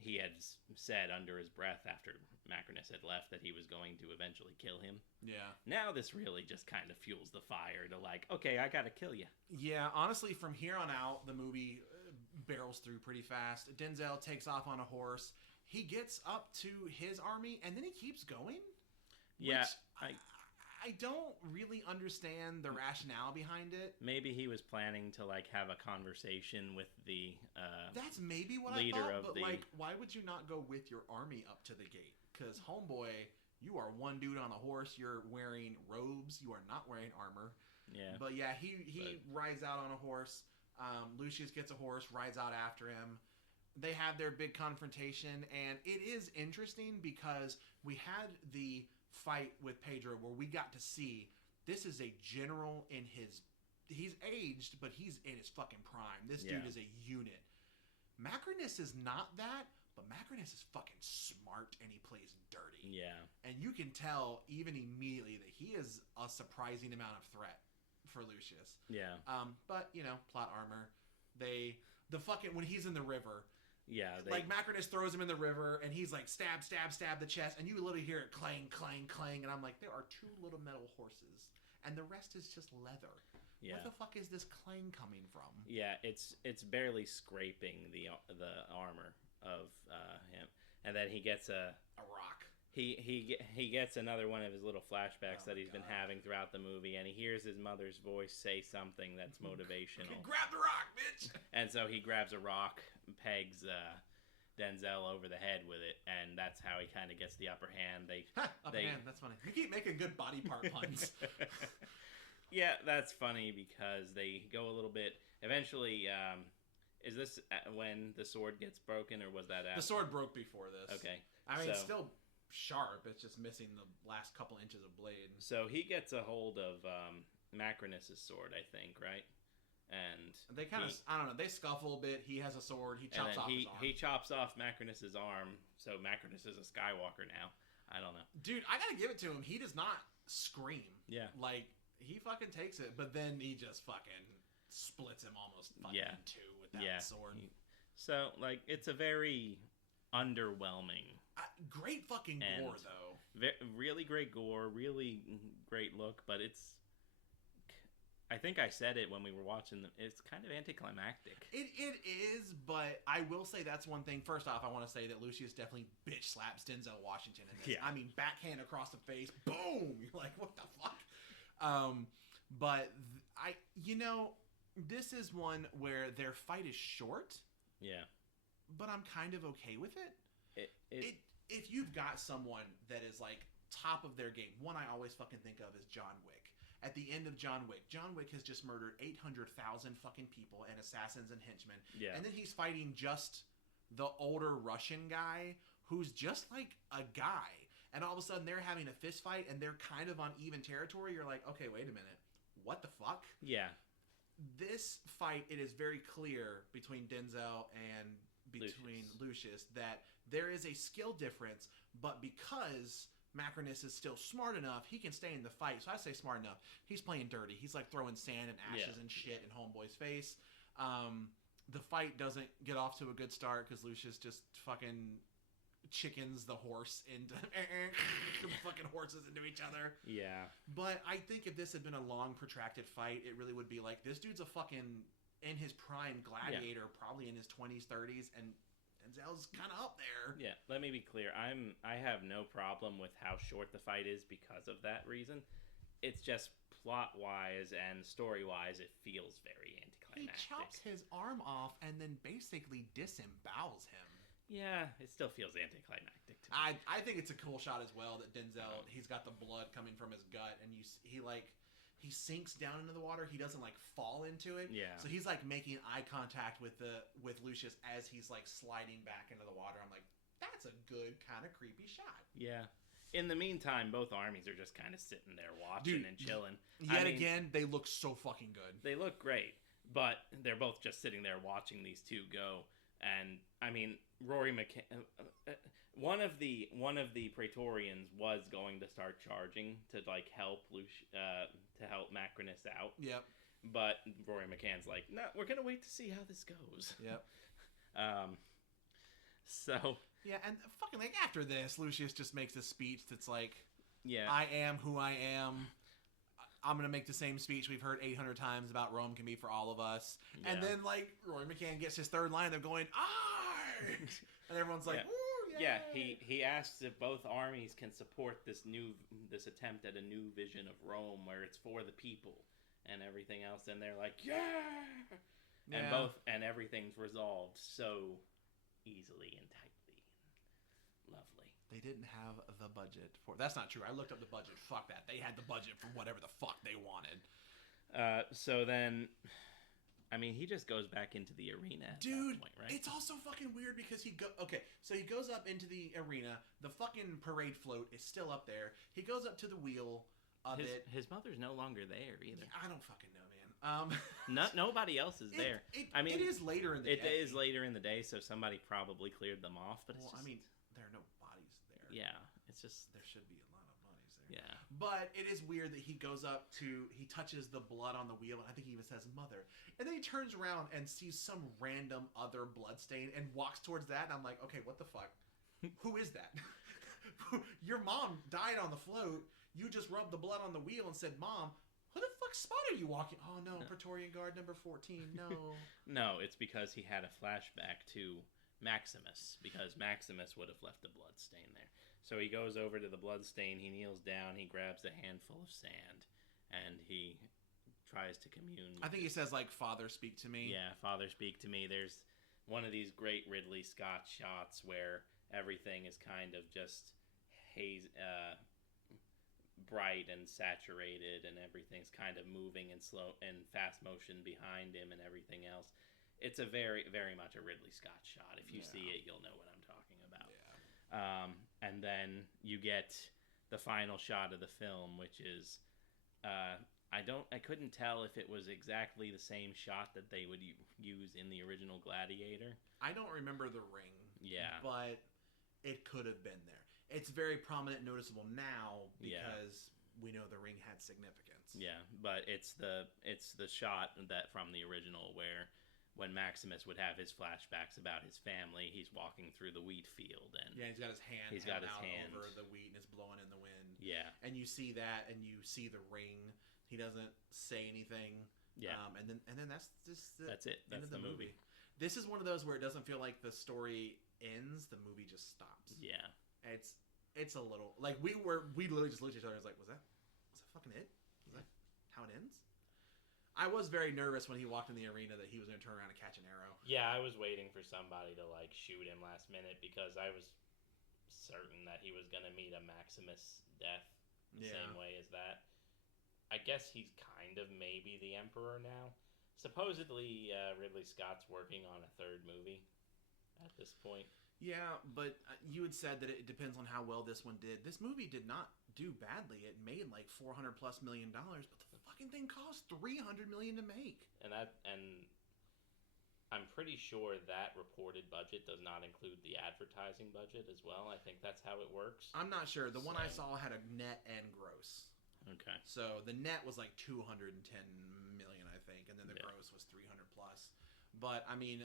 he had said under his breath after Macrinus had left that he was going to eventually kill him. Yeah. Now this really just kind of fuels the fire to like, okay, I gotta kill you. Yeah, honestly, from here on out, the movie barrels through pretty fast. Denzel takes off on a horse. He gets up to his army, and then he keeps going. Yeah. I don't really understand the rationale behind it. Maybe he was planning to like have a conversation with the that's maybe what leader I thought, of but like, why would you not go with your army up to the gate? Because homeboy, you are one dude on a horse. You're wearing robes. You are not wearing armor. Yeah. But yeah, he rides out on a horse. Lucius gets a horse, rides out after him. They have their big confrontation, and it is interesting because we had the fight with Pedro where we got to see this is a general in his... He's aged, but he's in his fucking prime. This dude is a unit. Macrinus is not that, but Macrinus is fucking smart, and he plays dirty. Yeah. And you can tell even immediately that he is a surprising amount of threat for Lucius. Yeah. But, you know, plot armor. When he's in the river... Yeah, like Macrinus throws him in the river, and he's like stab, stab, stab the chest, and you literally hear it clang, clang, clang, and I'm like, there are 2 little metal horses, and the rest is just leather. Yeah. Where the fuck is this clang coming from? Yeah, it's barely scraping the armor of him, and then he gets a rock. He gets another one of his little flashbacks that he's been having throughout the movie, and he hears his mother's voice say something that's motivational. Grab the rock, bitch! And so he grabs a rock, pegs Denzel over the head with it, and that's how he kind of gets the upper hand. Upper hand, that's funny. You keep making good body part puns. Yeah, that's funny because they go a little bit... Eventually, is this when the sword gets broken, or was that after? The sword broke before this. Okay. I mean, it's still sharp. It's just missing the last couple inches of blade. So he gets a hold of Macrinus' sword, I think, right? And they kind of, I don't know, they scuffle a bit. He has a sword. He chops off his arm. He chops off Macrinus' arm, so Macrinus is a Skywalker now. I don't know. Dude, I gotta give it to him. He does not scream. Yeah. Like, he fucking takes it, but then he just fucking splits him almost fucking in 2 with that sword. So, like, it's a very underwhelming... great fucking gore, though. Really great gore, really great look, but it's... I think I said it when we were watching them. It's kind of anticlimactic. It is, but I will say that's one thing. First off, I want to say that Lucius definitely bitch slaps Denzel Washington in this. Yeah. I mean, backhand across the face, boom! You're like, what the fuck? But this is one where their fight is short. Yeah. But I'm kind of okay with it. If you've got someone that is like top of their game, one I always fucking think of is John Wick. At the end of John Wick has just murdered 800,000 fucking people and assassins and henchmen. Yeah. And then he's fighting just the older Russian guy who's just like a guy. And all of a sudden they're having a fist fight and they're kind of on even territory. You're like, okay, wait a minute. What the fuck? Yeah. This fight, it is very clear between Denzel and between Lucius that there is a skill difference, but because Macrinus is still smart enough, he can stay in the fight. So I say smart enough. He's playing dirty. He's like throwing sand and ashes and shit in homeboy's face. The fight doesn't get off to a good start because Lucius just fucking chickens the horse into fucking horses into each other. Yeah. But I think if this had been a long, protracted fight, it really would be like, this dude's a fucking, in his prime, Gladiator, probably in his 20s, 30s, and Denzel's kind of up there. Yeah, let me be clear. I have no problem with how short the fight is because of that reason. It's just plot-wise and story-wise, it feels very anticlimactic. He chops his arm off and then basically disembowels him. Yeah, it still feels anticlimactic to me. I think it's a cool shot as well that Denzel, he's got the blood coming from his gut, and he sinks down into the water. He doesn't like fall into it. Yeah. So he's like making eye contact with Lucius as he's like sliding back into the water. I'm like, that's a good kind of creepy shot. Yeah. In the meantime, both armies are just kind of sitting there watching and chilling. Again, they look so fucking good. They look great, but they're both just sitting there watching these two go. And I mean, Rory McCann, one of the Praetorians was going to start charging to like help to help Macrinus out. Yep. But Rory McCann's like, no, we're gonna wait to see how this goes. Yep. So. Yeah, and fucking like after this, Lucius just makes a speech that's like, yeah, I am who I am. I'm going to make the same speech we've heard 800 times about Rome can be for all of us. Yeah. And then, like, Rory McCann gets his third line of going, I! And everyone's like, woo, yeah. He asks if both armies can support this attempt at a new vision of Rome where it's for the people and everything else. And they're like, yeah! And everything's resolved so easily and tightly and lovely. They didn't have the budget for... That's not true. I looked up the budget. Fuck that. They had the budget for whatever the fuck they wanted. So then... I mean, he just goes back into the arena at that point, right? It's also fucking weird because Okay, so he goes up into the arena. The fucking parade float is still up there. He goes up to the wheel of it. His mother's no longer there, either. I don't fucking know, man. Nobody else is there. It is later in the day. It is later in the day, so somebody probably cleared them off. But there are no bodies there. Yeah, it's just... There should be a lot of bodies there. Yeah. But it is weird that he goes up to... He touches the blood on the wheel, and I think he even says mother. And then he turns around and sees some random other blood stain and walks towards that, and I'm like, okay, what the fuck? Who is that? Your mom died on the float. You just rubbed the blood on the wheel and said, Mom... Who the fuck spot are you walking? Oh no, Praetorian Guard number 14. No. No, it's because he had a flashback to Maximus, because Maximus would have left a blood stain there. So he goes over to the blood stain, he kneels down, he grabs a handful of sand, and he tries to commune. I think he says like, Father, speak to me. Yeah, Father, speak to me. There's one of these great Ridley Scott shots where everything is kind of just bright and saturated, and everything's kind of moving in slow and fast motion behind him and everything else. It's a very, very much a Ridley Scott shot. If you see it, you'll know what I'm talking about. Yeah. And then you get the final shot of the film, which is I couldn't tell if it was exactly the same shot that they would use in the original Gladiator. I don't remember the ring. Yeah. But it could have been there. It's very prominent, noticeable now because we know the ring had significance. Yeah, but it's the shot that from the original where when Maximus would have his flashbacks about his family, he's walking through the wheat field and he's got his hand over the wheat and it's blowing in the wind. Yeah, and you see that and you see the ring. He doesn't say anything. Yeah, and then that's just that's it. That's the movie. This is one of those where it doesn't feel like the story ends. The movie just stops. Yeah. It's a little like we literally just looked at each other and was like, was that fucking it? Was that how it ends? I was very nervous when he walked in the arena that he was going to turn around and catch an arrow. Yeah, I was waiting for somebody to like shoot him last minute because I was certain that he was going to meet a Maximus death the same way as that. I guess he's kind of maybe the Emperor now. Supposedly Ridley Scott's working on a third movie at this point. Yeah, but you had said that it depends on how well this one did. This movie did not do badly. It made like $400+ million, but the fucking thing cost $300 million to make. And I'm pretty sure that reported budget does not include the advertising budget as well. I think that's how it works. I'm not sure. The one I saw had a net and gross. Okay. So the net was like $210 million, I think, and then the gross was 300+. But I mean,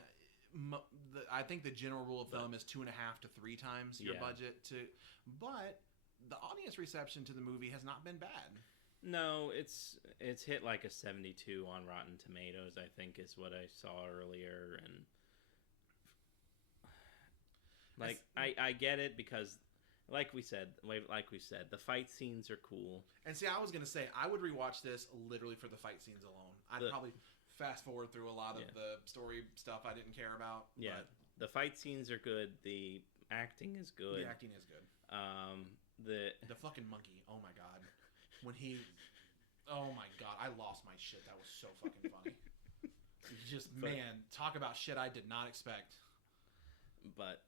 I think the general rule of thumb is 2.5 to 3 times your budget. But the audience reception to the movie has not been bad. No, it's hit like a 72 on Rotten Tomatoes, I think is what I saw earlier, and like I get it because like we said, the fight scenes are cool. And see, I was gonna say I would rewatch this literally for the fight scenes alone. I'd probably fast forward through a lot of the story stuff I didn't care about. Yeah, The fight scenes are good. The acting is good. The acting is good. The fucking monkey. Oh my god. When he... Oh my god. I lost my shit. That was so fucking funny. Man, talk about shit I did not expect. But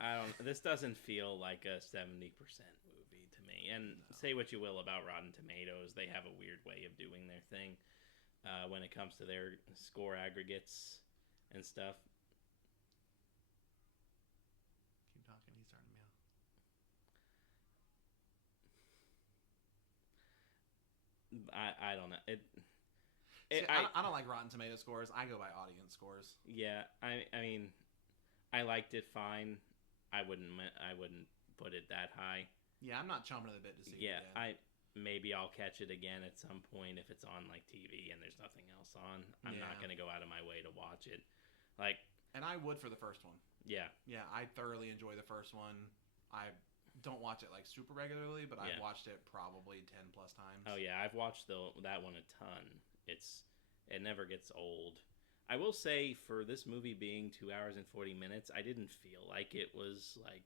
I don't. This doesn't feel like a 70% movie to me. And say what you will about Rotten Tomatoes, they have a weird way of doing their thing when it comes to their score aggregates and stuff. Keep talking. He's starting to meow. I don't know. I don't like Rotten Tomato scores. I go by audience scores. Yeah, I mean, I liked it fine. I wouldn't put it that high. Yeah, I'm not chomping at the bit to see it again. Maybe I'll catch it again at some point if it's on like TV and there's nothing else on. I'm not gonna go out of my way to watch it. And I would for the first one. Yeah. Yeah, I thoroughly enjoy the first one. I don't watch it like super regularly, but I've watched it probably 10 plus times. Oh yeah, I've watched that one a ton. It never gets old. I will say for this movie being 2 hours and 40 minutes, I didn't feel like it was like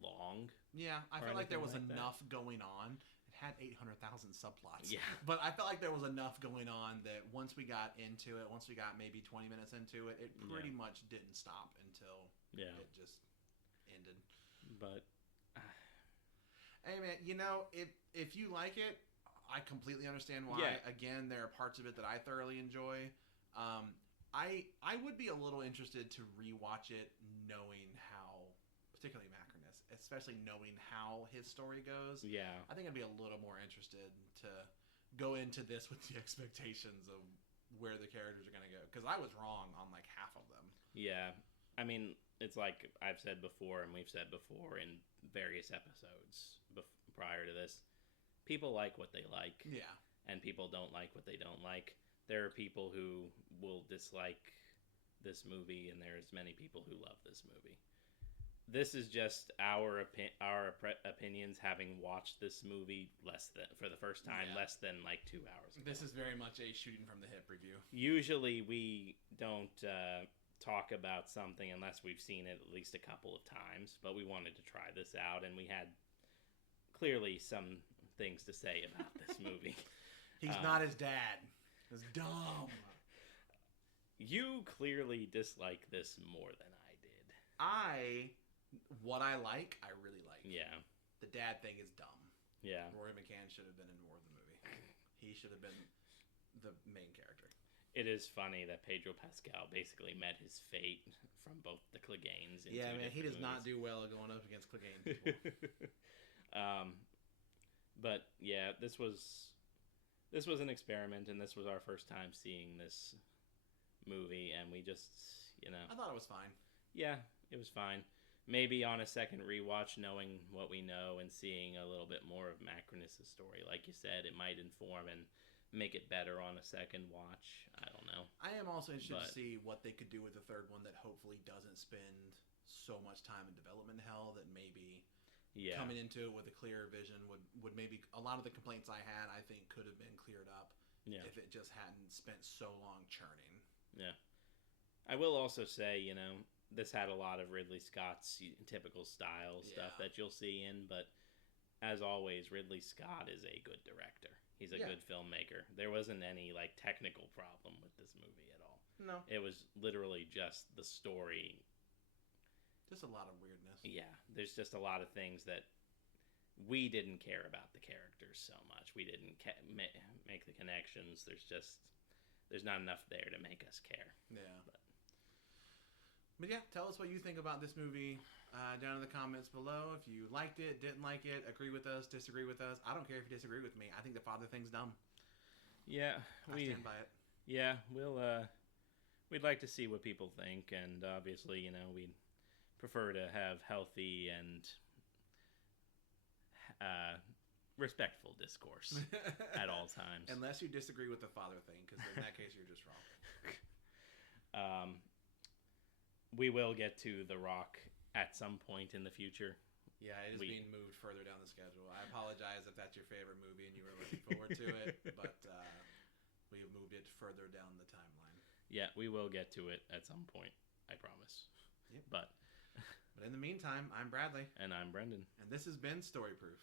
long. Yeah, I felt like there was enough going on. It had 800,000 subplots. Yeah. But I felt like there was enough going on that once we got into it, once we got maybe 20 minutes into it, it pretty much didn't stop until it just ended. But hey man, if you like it, I completely understand why. Yeah. Again, there are parts of it that I thoroughly enjoy. I would be a little interested to rewatch it knowing how, particularly Macronus, especially knowing how his story goes. Yeah. I think I'd be a little more interested to go into this with the expectations of where the characters are going to go. Because I was wrong on like half of them. Yeah. I mean, it's like I've said before and we've said before in various episodes prior to this. People like what they like. Yeah. And people don't like what they don't like. There are people who will dislike this movie, and there's many people who love this movie. This is just our opinions having watched this movie for the first time less than like 2 hours ago. This is very much a shooting from the hip review. Usually we don't talk about something unless we've seen it at least a couple of times, but we wanted to try this out, and we had clearly some things to say about this movie. He's not his dad. It's dumb. You clearly dislike this more than I did. What I like, I really like. Yeah. The dad thing is dumb. Yeah. Rory McCann should have been in more of the movie. He should have been the main character. It is funny that Pedro Pascal basically met his fate from both the Cleganes. Yeah, man, he does not do well going up against Clegane people. But yeah, this was an experiment, and this was our first time seeing this movie, and we just, I thought it was fine. Yeah, it was fine. Maybe on a second rewatch, knowing what we know and seeing a little bit more of Macronus' story, like you said, it might inform and make it better on a second watch. I don't know. I am also interested to see what they could do with the third one that hopefully doesn't spend so much time in development hell that maybe coming into it with a clearer vision would maybe, a lot of the complaints I had, I think could have been cleared up if it just hadn't spent so long churning. Yeah. I will also say, this had a lot of Ridley Scott's typical style stuff that you'll see in, but as always, Ridley Scott is a good director. He's a good filmmaker. There wasn't any technical problem with this movie at all. No. It was literally just the story. Just a lot of weirdness. Yeah, there's just a lot of things that we didn't care about the characters so much. We didn't make the connections. There's not enough there to make us care. Yeah. But yeah, tell us what you think about this movie down in the comments below. If you liked it, didn't like it, agree with us, disagree with us. I don't care if you disagree with me. I think the father thing's dumb. Yeah, I stand by it. Yeah, we'd like to see what people think, and obviously, we'd prefer to have healthy and respectful discourse at all times. Unless you disagree with the father thing, because in that case, you're just wrong. We will get to The Rock at some point in the future. Yeah, it is being moved further down the schedule. I apologize if that's your favorite movie and you were looking forward to it, but we have moved it further down the timeline. Yeah, we will get to it at some point. I promise. Yep. But in the meantime, I'm Bradley. And I'm Brendan. And this has been Story Proof.